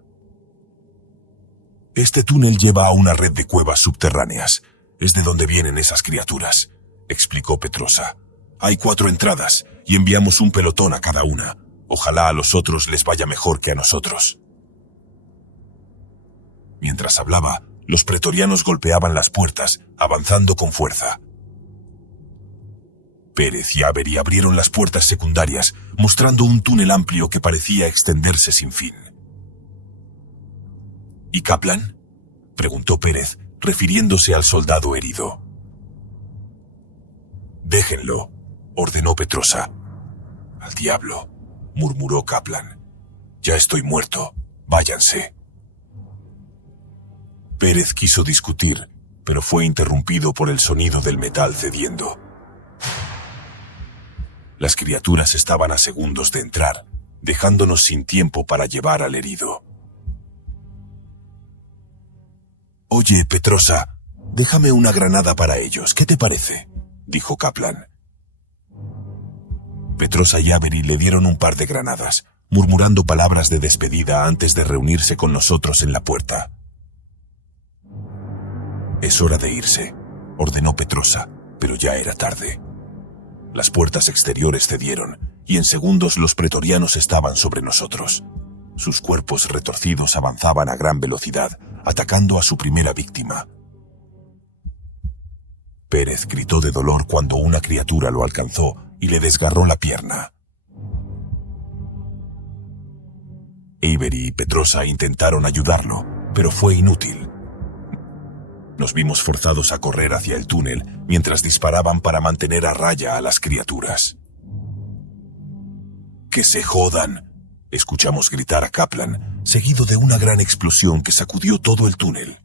«Este túnel lleva a una red de cuevas subterráneas. Es de donde vienen esas criaturas», explicó Petrosa. «Hay 4 entradas, y enviamos un pelotón a cada una. Ojalá a los otros les vaya mejor que a nosotros». Mientras hablaba, los pretorianos golpeaban las puertas, avanzando con fuerza. Pérez y Avery abrieron las puertas secundarias, mostrando un túnel amplio que parecía extenderse sin fin. «¿Y Kaplan?», preguntó Pérez, refiriéndose al soldado herido. «Déjenlo», ordenó Petrosa. «Al diablo», murmuró Kaplan. «Ya estoy muerto. Váyanse». Pérez quiso discutir, pero fue interrumpido por el sonido del metal cediendo. Las criaturas estaban a segundos de entrar, dejándonos sin tiempo para llevar al herido. «Oye, Petrosa, déjame una granada para ellos, ¿qué te parece?», dijo Kaplan. Petrosa y Avery le dieron un par de granadas, murmurando palabras de despedida antes de reunirse con nosotros en la puerta. «Es hora de irse», ordenó Petrosa, pero ya era tarde. Las puertas exteriores cedieron, y en segundos los pretorianos estaban sobre nosotros. Sus cuerpos retorcidos avanzaban a gran velocidad, atacando a su primera víctima. Pérez gritó de dolor cuando una criatura lo alcanzó y le desgarró la pierna. Avery y Petrosa intentaron ayudarlo, pero fue inútil. Nos vimos forzados a correr hacia el túnel mientras disparaban para mantener a raya a las criaturas. «¡Que se jodan!», escuchamos gritar a Kaplan, seguido de una gran explosión que sacudió todo el túnel.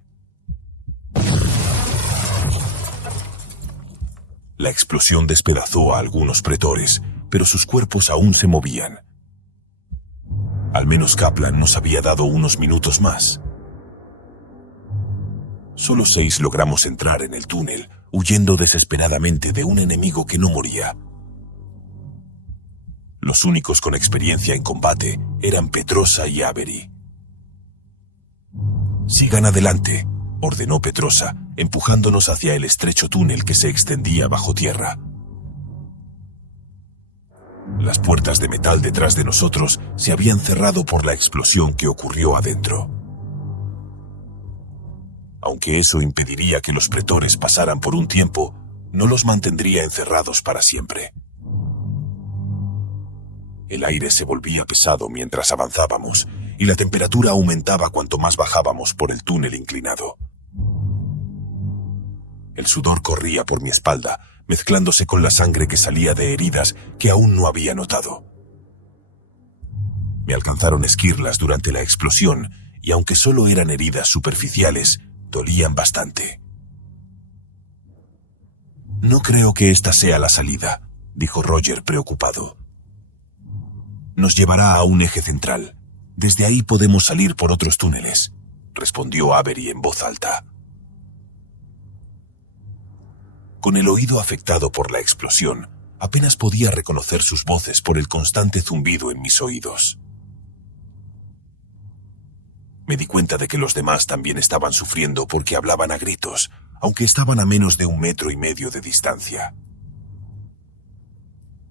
La explosión despedazó a algunos pretores, pero sus cuerpos aún se movían. Al menos Kaplan nos había dado unos minutos más. Solo 6 logramos entrar en el túnel, huyendo desesperadamente de un enemigo que no moría. Los únicos con experiencia en combate eran Petrosa y Avery. «Sigan adelante», ordenó Petrosa, empujándonos hacia el estrecho túnel que se extendía bajo tierra. Las puertas de metal detrás de nosotros se habían cerrado por la explosión que ocurrió adentro. Aunque eso impediría que los pretores pasaran por un tiempo, no los mantendría encerrados para siempre. El aire se volvía pesado mientras avanzábamos, y la temperatura aumentaba cuanto más bajábamos por el túnel inclinado. El sudor corría por mi espalda, mezclándose con la sangre que salía de heridas que aún no había notado. Me alcanzaron esquirlas durante la explosión, y aunque solo eran heridas superficiales, dolían bastante. «No creo que esta sea la salida», dijo Roger preocupado. «Nos llevará a un eje central. Desde ahí podemos salir por otros túneles», respondió Avery en voz alta. Con el oído afectado por la explosión, apenas podía reconocer sus voces por el constante zumbido en mis oídos. Me di cuenta de que los demás también estaban sufriendo porque hablaban a gritos, aunque estaban a menos de 1,5 metros de distancia.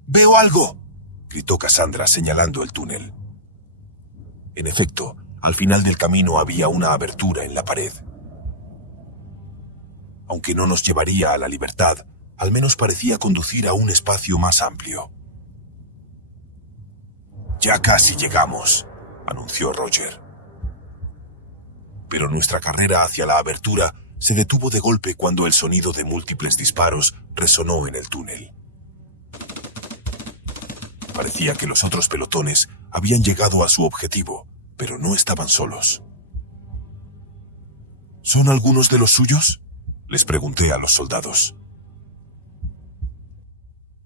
«¡Veo algo!», gritó Cassandra señalando el túnel. En efecto, al final del camino había una abertura en la pared. Aunque no nos llevaría a la libertad, al menos parecía conducir a un espacio más amplio. «Ya casi llegamos», anunció Roger. Pero nuestra carrera hacia la abertura se detuvo de golpe cuando el sonido de múltiples disparos resonó en el túnel. Parecía que los otros pelotones habían llegado a su objetivo, pero no estaban solos. «¿Son algunos de los suyos?», les pregunté a los soldados.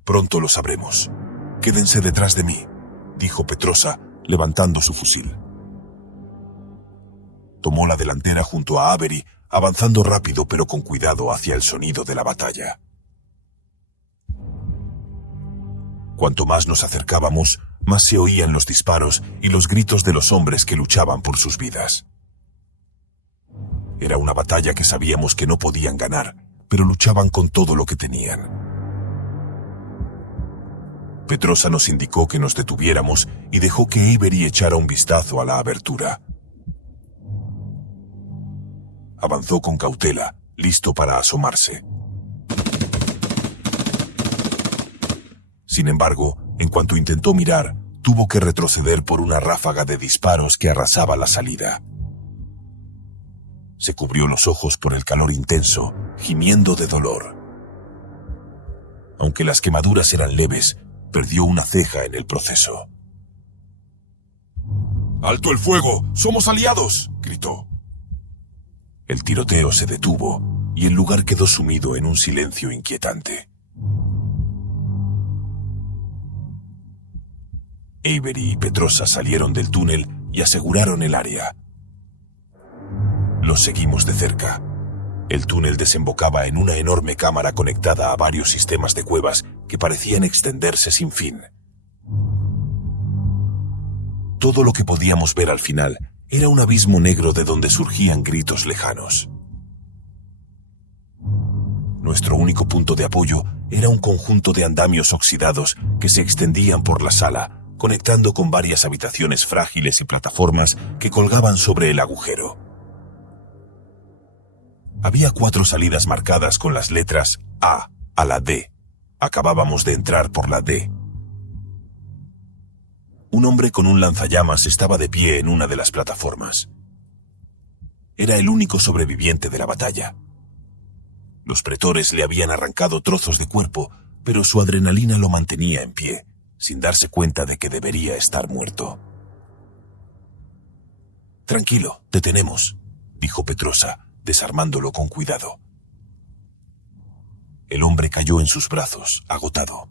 «Pronto lo sabremos. Quédense detrás de mí», dijo Petrosa, levantando su fusil. Tomó la delantera junto a Avery, avanzando rápido pero con cuidado hacia el sonido de la batalla. Cuanto más nos acercábamos, más se oían los disparos y los gritos de los hombres que luchaban por sus vidas. Era una batalla que sabíamos que no podían ganar, pero luchaban con todo lo que tenían. Petrosa nos indicó que nos detuviéramos y dejó que Avery echara un vistazo a la abertura. Avanzó con cautela, listo para asomarse. Sin embargo, en cuanto intentó mirar, tuvo que retroceder por una ráfaga de disparos que arrasaba la salida. Se cubrió los ojos por el calor intenso, gimiendo de dolor. Aunque las quemaduras eran leves, perdió una ceja en el proceso. «¡Alto el fuego! ¡Somos aliados!», gritó. El tiroteo se detuvo y el lugar quedó sumido en un silencio inquietante. Avery y Petrosa salieron del túnel y aseguraron el área. Los seguimos de cerca. El túnel desembocaba en una enorme cámara conectada a varios sistemas de cuevas que parecían extenderse sin fin. Todo lo que podíamos ver al final era un abismo negro de donde surgían gritos lejanos. Nuestro único punto de apoyo era un conjunto de andamios oxidados que se extendían por la sala, conectando con varias habitaciones frágiles y plataformas que colgaban sobre el agujero. Había 4 salidas marcadas con las letras A a la D. Acabábamos de entrar por la D. Un hombre con un lanzallamas estaba de pie en una de las plataformas. Era el único sobreviviente de la batalla. Los pretores le habían arrancado trozos de cuerpo, pero su adrenalina lo mantenía en pie, sin darse cuenta de que debería estar muerto. «Tranquilo, te tenemos», dijo Petrosa, desarmándolo con cuidado. El hombre cayó en sus brazos, agotado.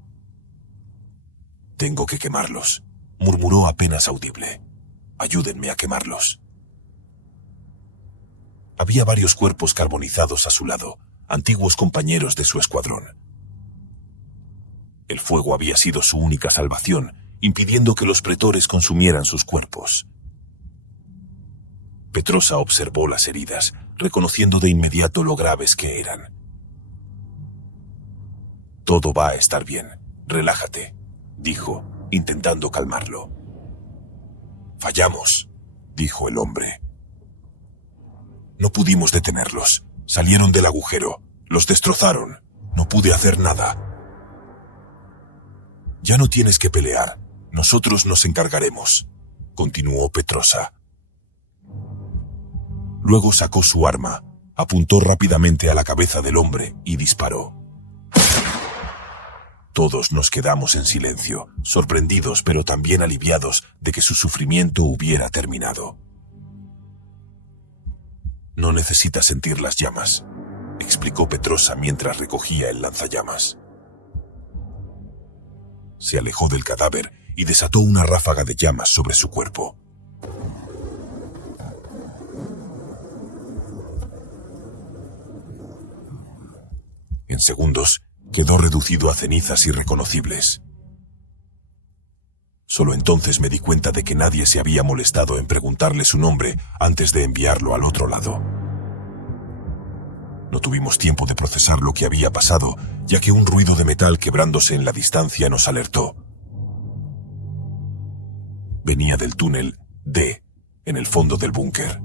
«Tengo que quemarlos», murmuró apenas audible. «Ayúdenme a quemarlos». Había varios cuerpos carbonizados a su lado, antiguos compañeros de su escuadrón. El fuego había sido su única salvación, impidiendo que los pretores consumieran sus cuerpos. Petrosa observó las heridas, reconociendo de inmediato lo graves que eran. «Todo va a estar bien. Relájate», dijo, intentando calmarlo. «Fallamos», dijo el hombre. «No pudimos detenerlos. Salieron del agujero. Los destrozaron. No pude hacer nada». «Ya no tienes que pelear. Nosotros nos encargaremos», continuó Petrosa. Luego sacó su arma, apuntó rápidamente a la cabeza del hombre y disparó. Todos nos quedamos en silencio, sorprendidos pero también aliviados de que su sufrimiento hubiera terminado. «No necesita sentir las llamas», explicó Petrosa mientras recogía el lanzallamas. Se alejó del cadáver y desató una ráfaga de llamas sobre su cuerpo. En segundos, quedó reducido a cenizas irreconocibles. Solo entonces me di cuenta de que nadie se había molestado en preguntarle su nombre antes de enviarlo al otro lado. No tuvimos tiempo de procesar lo que había pasado, ya que un ruido de metal quebrándose en la distancia nos alertó. Venía del túnel D, en el fondo del búnker.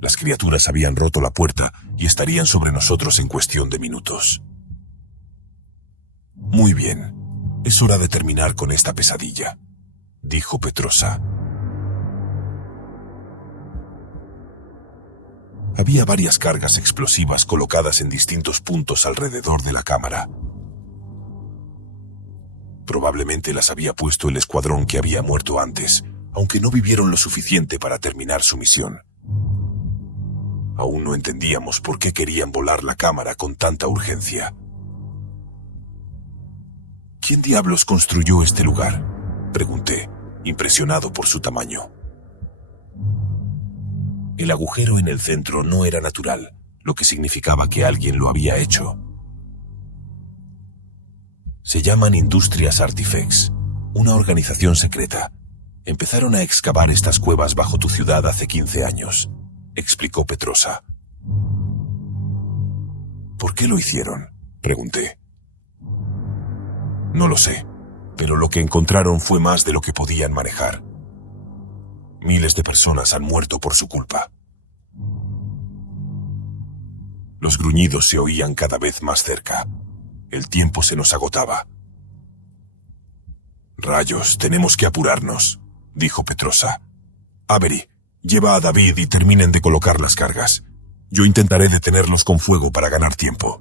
Las criaturas habían roto la puerta y estarían sobre nosotros en cuestión de minutos. Muy bien, es hora de terminar con esta pesadilla, dijo Petrosa. Había varias cargas explosivas colocadas en distintos puntos alrededor de la cámara. Probablemente las había puesto el escuadrón que había muerto antes, aunque no vivieron lo suficiente para terminar su misión. Aún no entendíamos por qué querían volar la cámara con tanta urgencia. ¿Quién diablos construyó este lugar?, pregunté, impresionado por su tamaño. El agujero en el centro no era natural, lo que significaba que alguien lo había hecho. Se llaman Industrias Artifex, una organización secreta. Empezaron a excavar estas cuevas bajo tu ciudad hace 15 años, explicó Petrosa. ¿Por qué lo hicieron?, pregunté. No lo sé, pero lo que encontraron fue más de lo que podían manejar. Miles de personas han muerto por su culpa. Los gruñidos se oían cada vez más cerca. El tiempo se nos agotaba. Rayos, tenemos que apurarnos, dijo Petrosa. Avery, lleva a David y terminen de colocar las cargas. Yo intentaré detenerlos con fuego para ganar tiempo.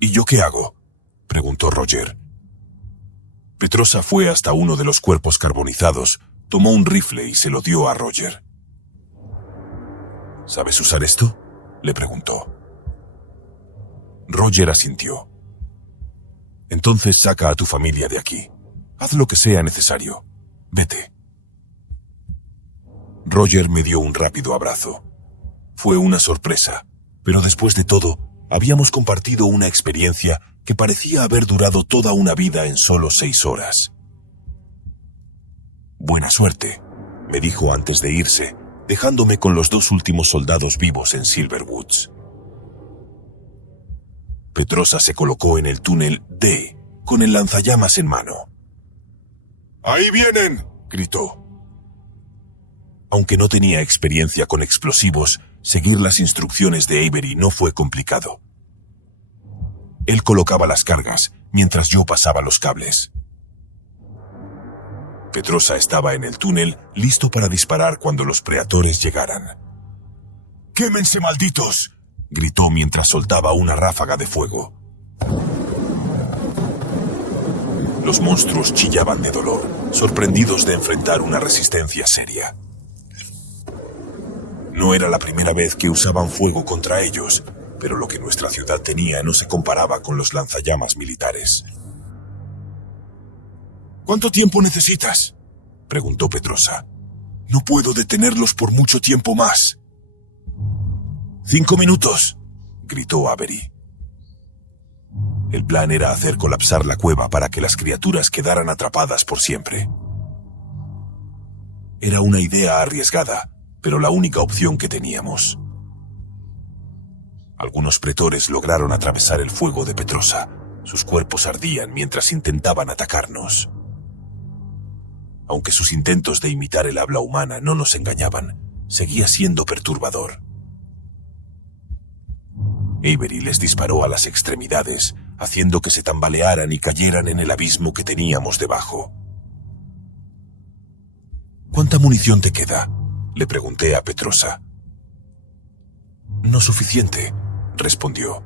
¿Y yo qué hago?, preguntó Roger. Petrosa fue hasta uno de los cuerpos carbonizados, tomó un rifle y se lo dio a Roger. ¿Sabes usar esto?, le preguntó. Roger asintió. Entonces saca a tu familia de aquí. Haz lo que sea necesario. Vete. Roger me dio un rápido abrazo. Fue una sorpresa, pero después de todo, habíamos compartido una experiencia que parecía haber durado toda una vida en solo 6 horas. Buena suerte, me dijo antes de irse, dejándome con los 2 últimos soldados vivos en Silverwoods. Petrosa se colocó en el túnel D, con el lanzallamas en mano. ¡Ahí vienen!, gritó. Aunque no tenía experiencia con explosivos, seguir las instrucciones de Avery no fue complicado. Él colocaba las cargas, mientras yo pasaba los cables. Petrosa estaba en el túnel, listo para disparar cuando los preatores llegaran. ¡Quémense, malditos!, gritó mientras soltaba una ráfaga de fuego. Los monstruos chillaban de dolor, sorprendidos de enfrentar una resistencia seria. No era la primera vez que usaban fuego contra ellos, pero lo que nuestra ciudad tenía no se comparaba con los lanzallamas militares. ¿Cuánto tiempo necesitas?, preguntó Petrosa. No puedo detenerlos por mucho tiempo más. 5 minutos, gritó Avery. El plan era hacer colapsar la cueva para que las criaturas quedaran atrapadas por siempre. Era una idea arriesgada, pero la única opción que teníamos. Algunos pretores lograron atravesar el fuego de Petrosa. Sus cuerpos ardían mientras intentaban atacarnos. Aunque sus intentos de imitar el habla humana no nos engañaban, seguía siendo perturbador. Avery les disparó a las extremidades, haciendo que se tambalearan y cayeran en el abismo que teníamos debajo. ¿Cuánta munición te queda?, le pregunté a Petrosa. No suficiente, respondió.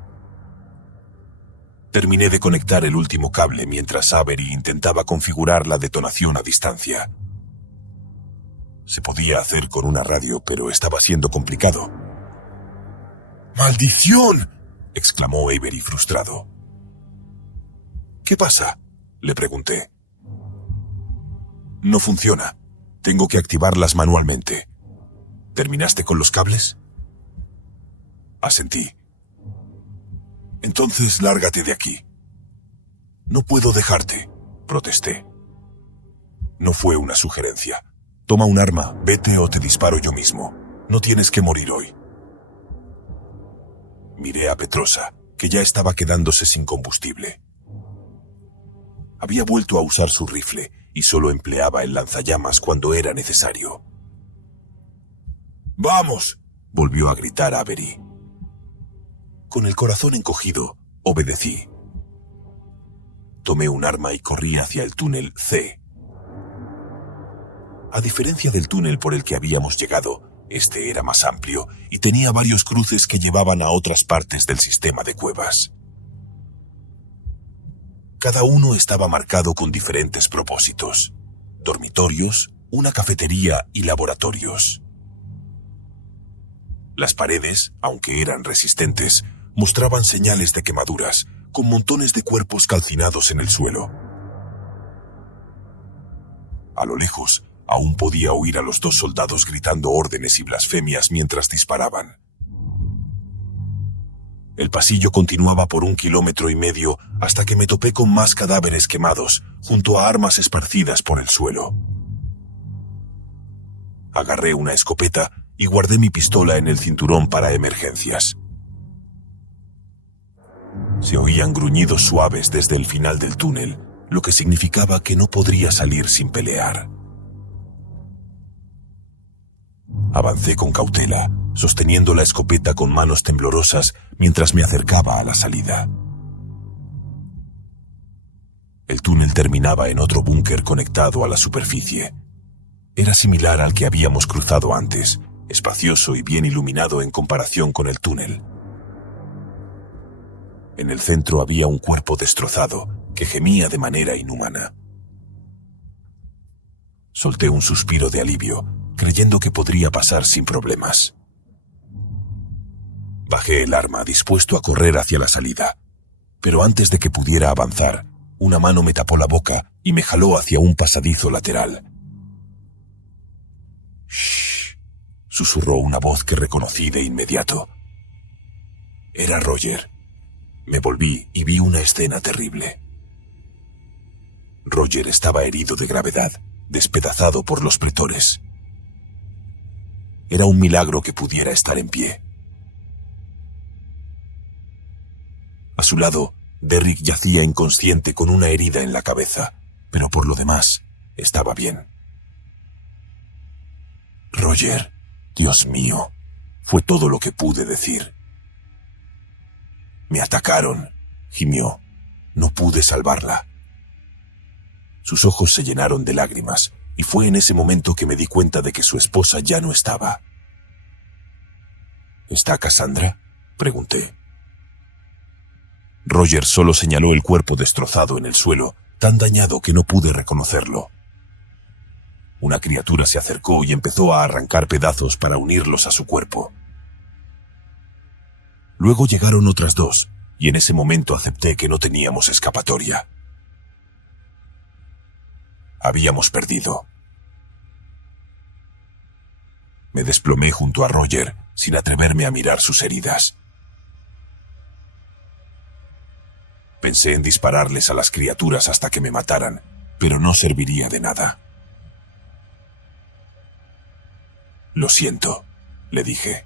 Terminé de conectar el último cable mientras Avery intentaba configurar la detonación a distancia. Se podía hacer con una radio, pero estaba siendo complicado. ¡Maldición!, exclamó Avery frustrado. ¿Qué pasa?, le pregunté. No funciona. Tengo que activarlas manualmente. ¿Terminaste con los cables? Asentí. Entonces lárgate de aquí. No puedo dejarte, protesté. No fue una sugerencia. Toma un arma, vete o te disparo yo mismo. No tienes que morir hoy. Miré a Petrosa, que ya estaba quedándose sin combustible. Había vuelto a usar su rifle y solo empleaba el lanzallamas cuando era necesario. ¡Vamos!, volvió a gritar Avery. Con el corazón encogido, obedecí. Tomé un arma y corrí hacia el túnel C. A diferencia del túnel por el que habíamos llegado, este era más amplio y tenía varios cruces que llevaban a otras partes del sistema de cuevas. Cada uno estaba marcado con diferentes propósitos: dormitorios, una cafetería y laboratorios. Las paredes, aunque eran resistentes, mostraban señales de quemaduras, con montones de cuerpos calcinados en el suelo. A lo lejos, aún podía oír a los 2 soldados gritando órdenes y blasfemias mientras disparaban. El pasillo continuaba por 1,5 kilómetros hasta que me topé con más cadáveres quemados, junto a armas esparcidas por el suelo. Agarré una escopeta y guardé mi pistola en el cinturón para emergencias. Se oían gruñidos suaves desde el final del túnel, lo que significaba que no podría salir sin pelear. Avancé con cautela, sosteniendo la escopeta con manos temblorosas mientras me acercaba a la salida. El túnel terminaba en otro búnker conectado a la superficie. Era similar al que habíamos cruzado antes, espacioso y bien iluminado en comparación con el túnel. En el centro había un cuerpo destrozado que gemía de manera inhumana. Solté un suspiro de alivio, creyendo que podría pasar sin problemas. Bajé el arma, dispuesto a correr hacia la salida, pero antes de que pudiera avanzar, una mano me tapó la boca y me jaló hacia un pasadizo lateral. «Shh», susurró una voz que reconocí de inmediato. Era Roger. Me volví y vi una escena terrible. Roger estaba herido de gravedad, despedazado por los pretores. Era un milagro que pudiera estar en pie. A su lado, Derrick yacía inconsciente con una herida en la cabeza, pero por lo demás, estaba bien. Roger, Dios mío, fue todo lo que pude decir. Me atacaron, gimió. No pude salvarla. Sus ojos se llenaron de lágrimas, y fue en ese momento que me di cuenta de que su esposa ya no estaba. ¿Está Cassandra?, pregunté. Roger solo señaló el cuerpo destrozado en el suelo, tan dañado que no pude reconocerlo. Una criatura se acercó y empezó a arrancar pedazos para unirlos a su cuerpo. Luego llegaron otras 2, y en ese momento acepté que no teníamos escapatoria. Habíamos perdido. Me desplomé junto a Roger, sin atreverme a mirar sus heridas. Pensé en dispararles a las criaturas hasta que me mataran, pero no serviría de nada. Lo siento, le dije.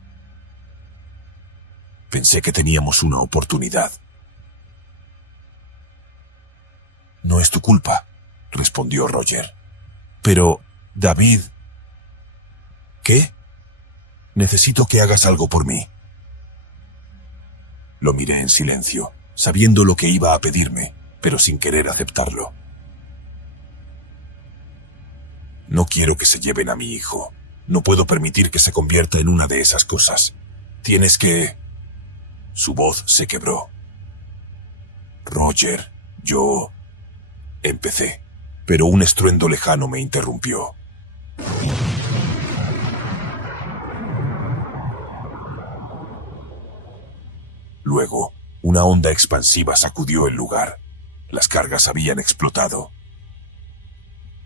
Pensé que teníamos una oportunidad. No es tu culpa, respondió Roger. Pero, David... ¿Qué? Necesito que hagas algo por mí. Lo miré en silencio, sabiendo lo que iba a pedirme, pero sin querer aceptarlo. No quiero que se lleven a mi hijo. No puedo permitir que se convierta en una de esas cosas. Tienes que... Su voz se quebró. Roger, yo... Empecé, pero un estruendo lejano me interrumpió. Luego, una onda expansiva sacudió el lugar. Las cargas habían explotado.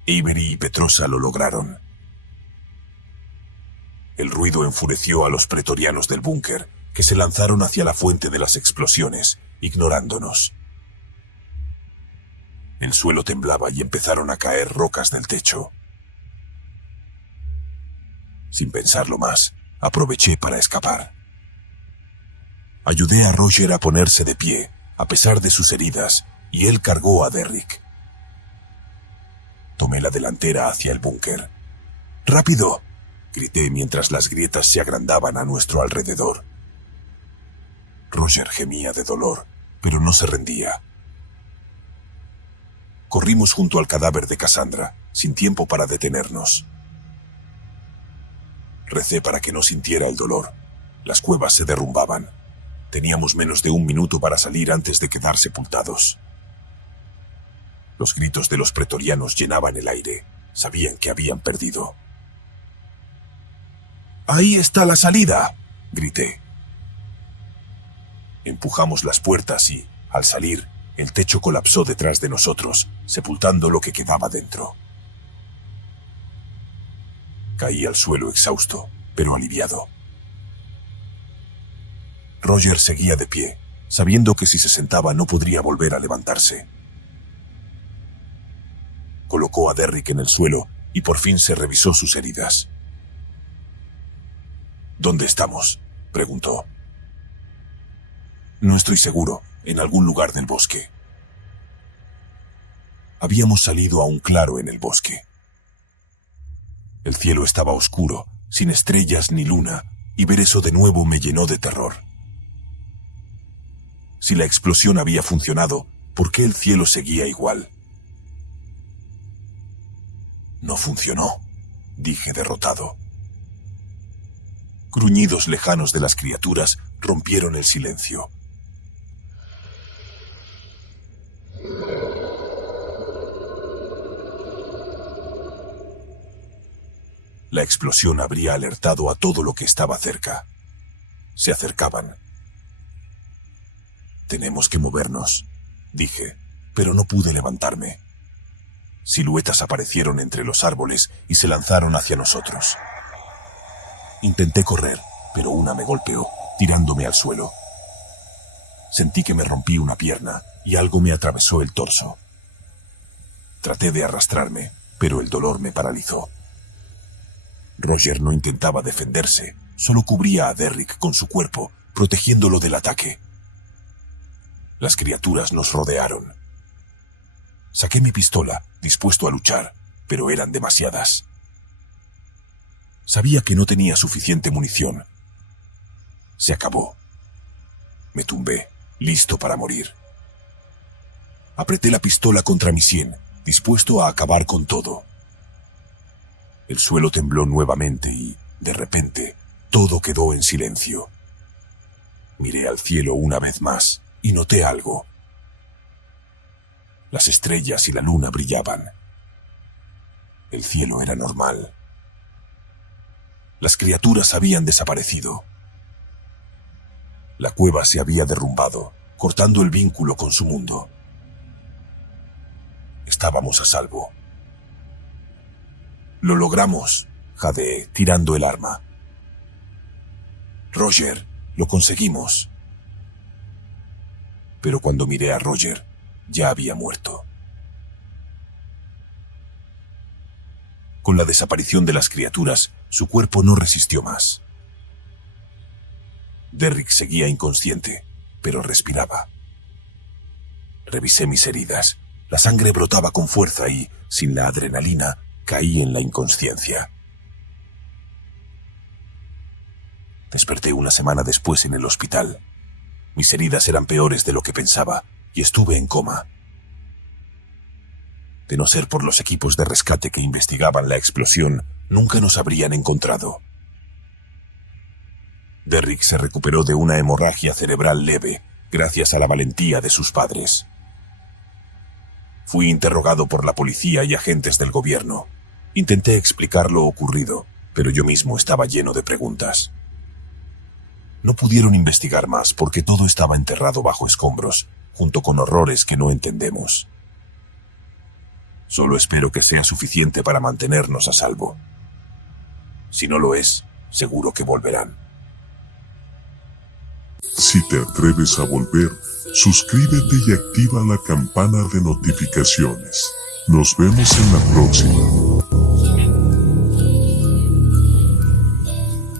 Avery y Petrosa lo lograron. El ruido enfureció a los pretorianos del búnker, que se lanzaron hacia la fuente de las explosiones, ignorándonos. El suelo temblaba y empezaron a caer rocas del techo. Sin pensarlo más, aproveché para escapar. Ayudé a Roger a ponerse de pie, a pesar de sus heridas, y él cargó a Derrick. tomé la delantera hacia el búnker. ¡Rápido!, grité mientras las grietas se agrandaban a nuestro alrededor. Roger gemía de dolor, pero no se rendía. Corrimos junto al cadáver de Cassandra, sin tiempo para detenernos. Recé para que no sintiera el dolor. Las cuevas se derrumbaban. Teníamos menos de 1 minuto para salir antes de quedar sepultados. Los gritos de los pretorianos llenaban el aire. Sabían que habían perdido. ¡Ahí está la salida!, grité. Empujamos las puertas y, al salir, el techo colapsó detrás de nosotros, sepultando lo que quedaba dentro. Caí al suelo exhausto, pero aliviado. Roger seguía de pie, sabiendo que si se sentaba no podría volver a levantarse. Colocó a Derrick en el suelo y por fin se revisó sus heridas. ¿Dónde estamos?, preguntó. No estoy seguro, en algún lugar del bosque. Habíamos salido a un claro en el bosque. El cielo estaba oscuro, sin estrellas ni luna, y ver eso de nuevo me llenó de terror. Si la explosión había funcionado, ¿por qué el cielo seguía igual? No funcionó, dije derrotado. Gruñidos lejanos de las criaturas rompieron el silencio. La explosión habría alertado a todo lo que estaba cerca. Se acercaban. Tenemos que movernos, dije, pero no pude levantarme. Siluetas aparecieron entre los árboles y se lanzaron hacia nosotros. Intenté correr, pero una me golpeó, tirándome al suelo. Sentí que me rompí una pierna y algo me atravesó el torso. Traté de arrastrarme, pero el dolor me paralizó. Roger no intentaba defenderse, solo cubría a Derrick con su cuerpo, protegiéndolo del ataque. Las criaturas nos rodearon. Saqué mi pistola, dispuesto a luchar, pero eran demasiadas. Sabía que no tenía suficiente munición. Se acabó. Me tumbé, listo para morir. Apreté la pistola contra mi sien, dispuesto a acabar con todo. El suelo tembló nuevamente y, de repente, todo quedó en silencio. Miré al cielo una vez más y noté algo. Las estrellas y la luna brillaban. El cielo era normal. Las criaturas habían desaparecido. La cueva se había derrumbado, cortando el vínculo con su mundo. Estábamos a salvo. Lo logramos, jadeé, tirando el arma. Roger, lo conseguimos. Pero cuando miré a Roger, ya había muerto. Con la desaparición de las criaturas, su cuerpo no resistió más. Derrick seguía inconsciente, pero respiraba. Revisé mis heridas. La sangre brotaba con fuerza y, sin la adrenalina, caí en la inconsciencia. Desperté una semana después en el hospital. Mis heridas eran peores de lo que pensaba y estuve en coma. De no ser por los equipos de rescate que investigaban la explosión, nunca nos habrían encontrado. Derrick se recuperó de una hemorragia cerebral leve, gracias a la valentía de sus padres. Fui interrogado por la policía y agentes del gobierno. Intenté explicar lo ocurrido, pero yo mismo estaba lleno de preguntas. No pudieron investigar más porque todo estaba enterrado bajo escombros, junto con horrores que no entendemos. Solo espero que sea suficiente para mantenernos a salvo. Si no lo es, seguro que volverán. Si te atreves a volver, suscríbete y activa la campana de notificaciones. Nos vemos en la próxima.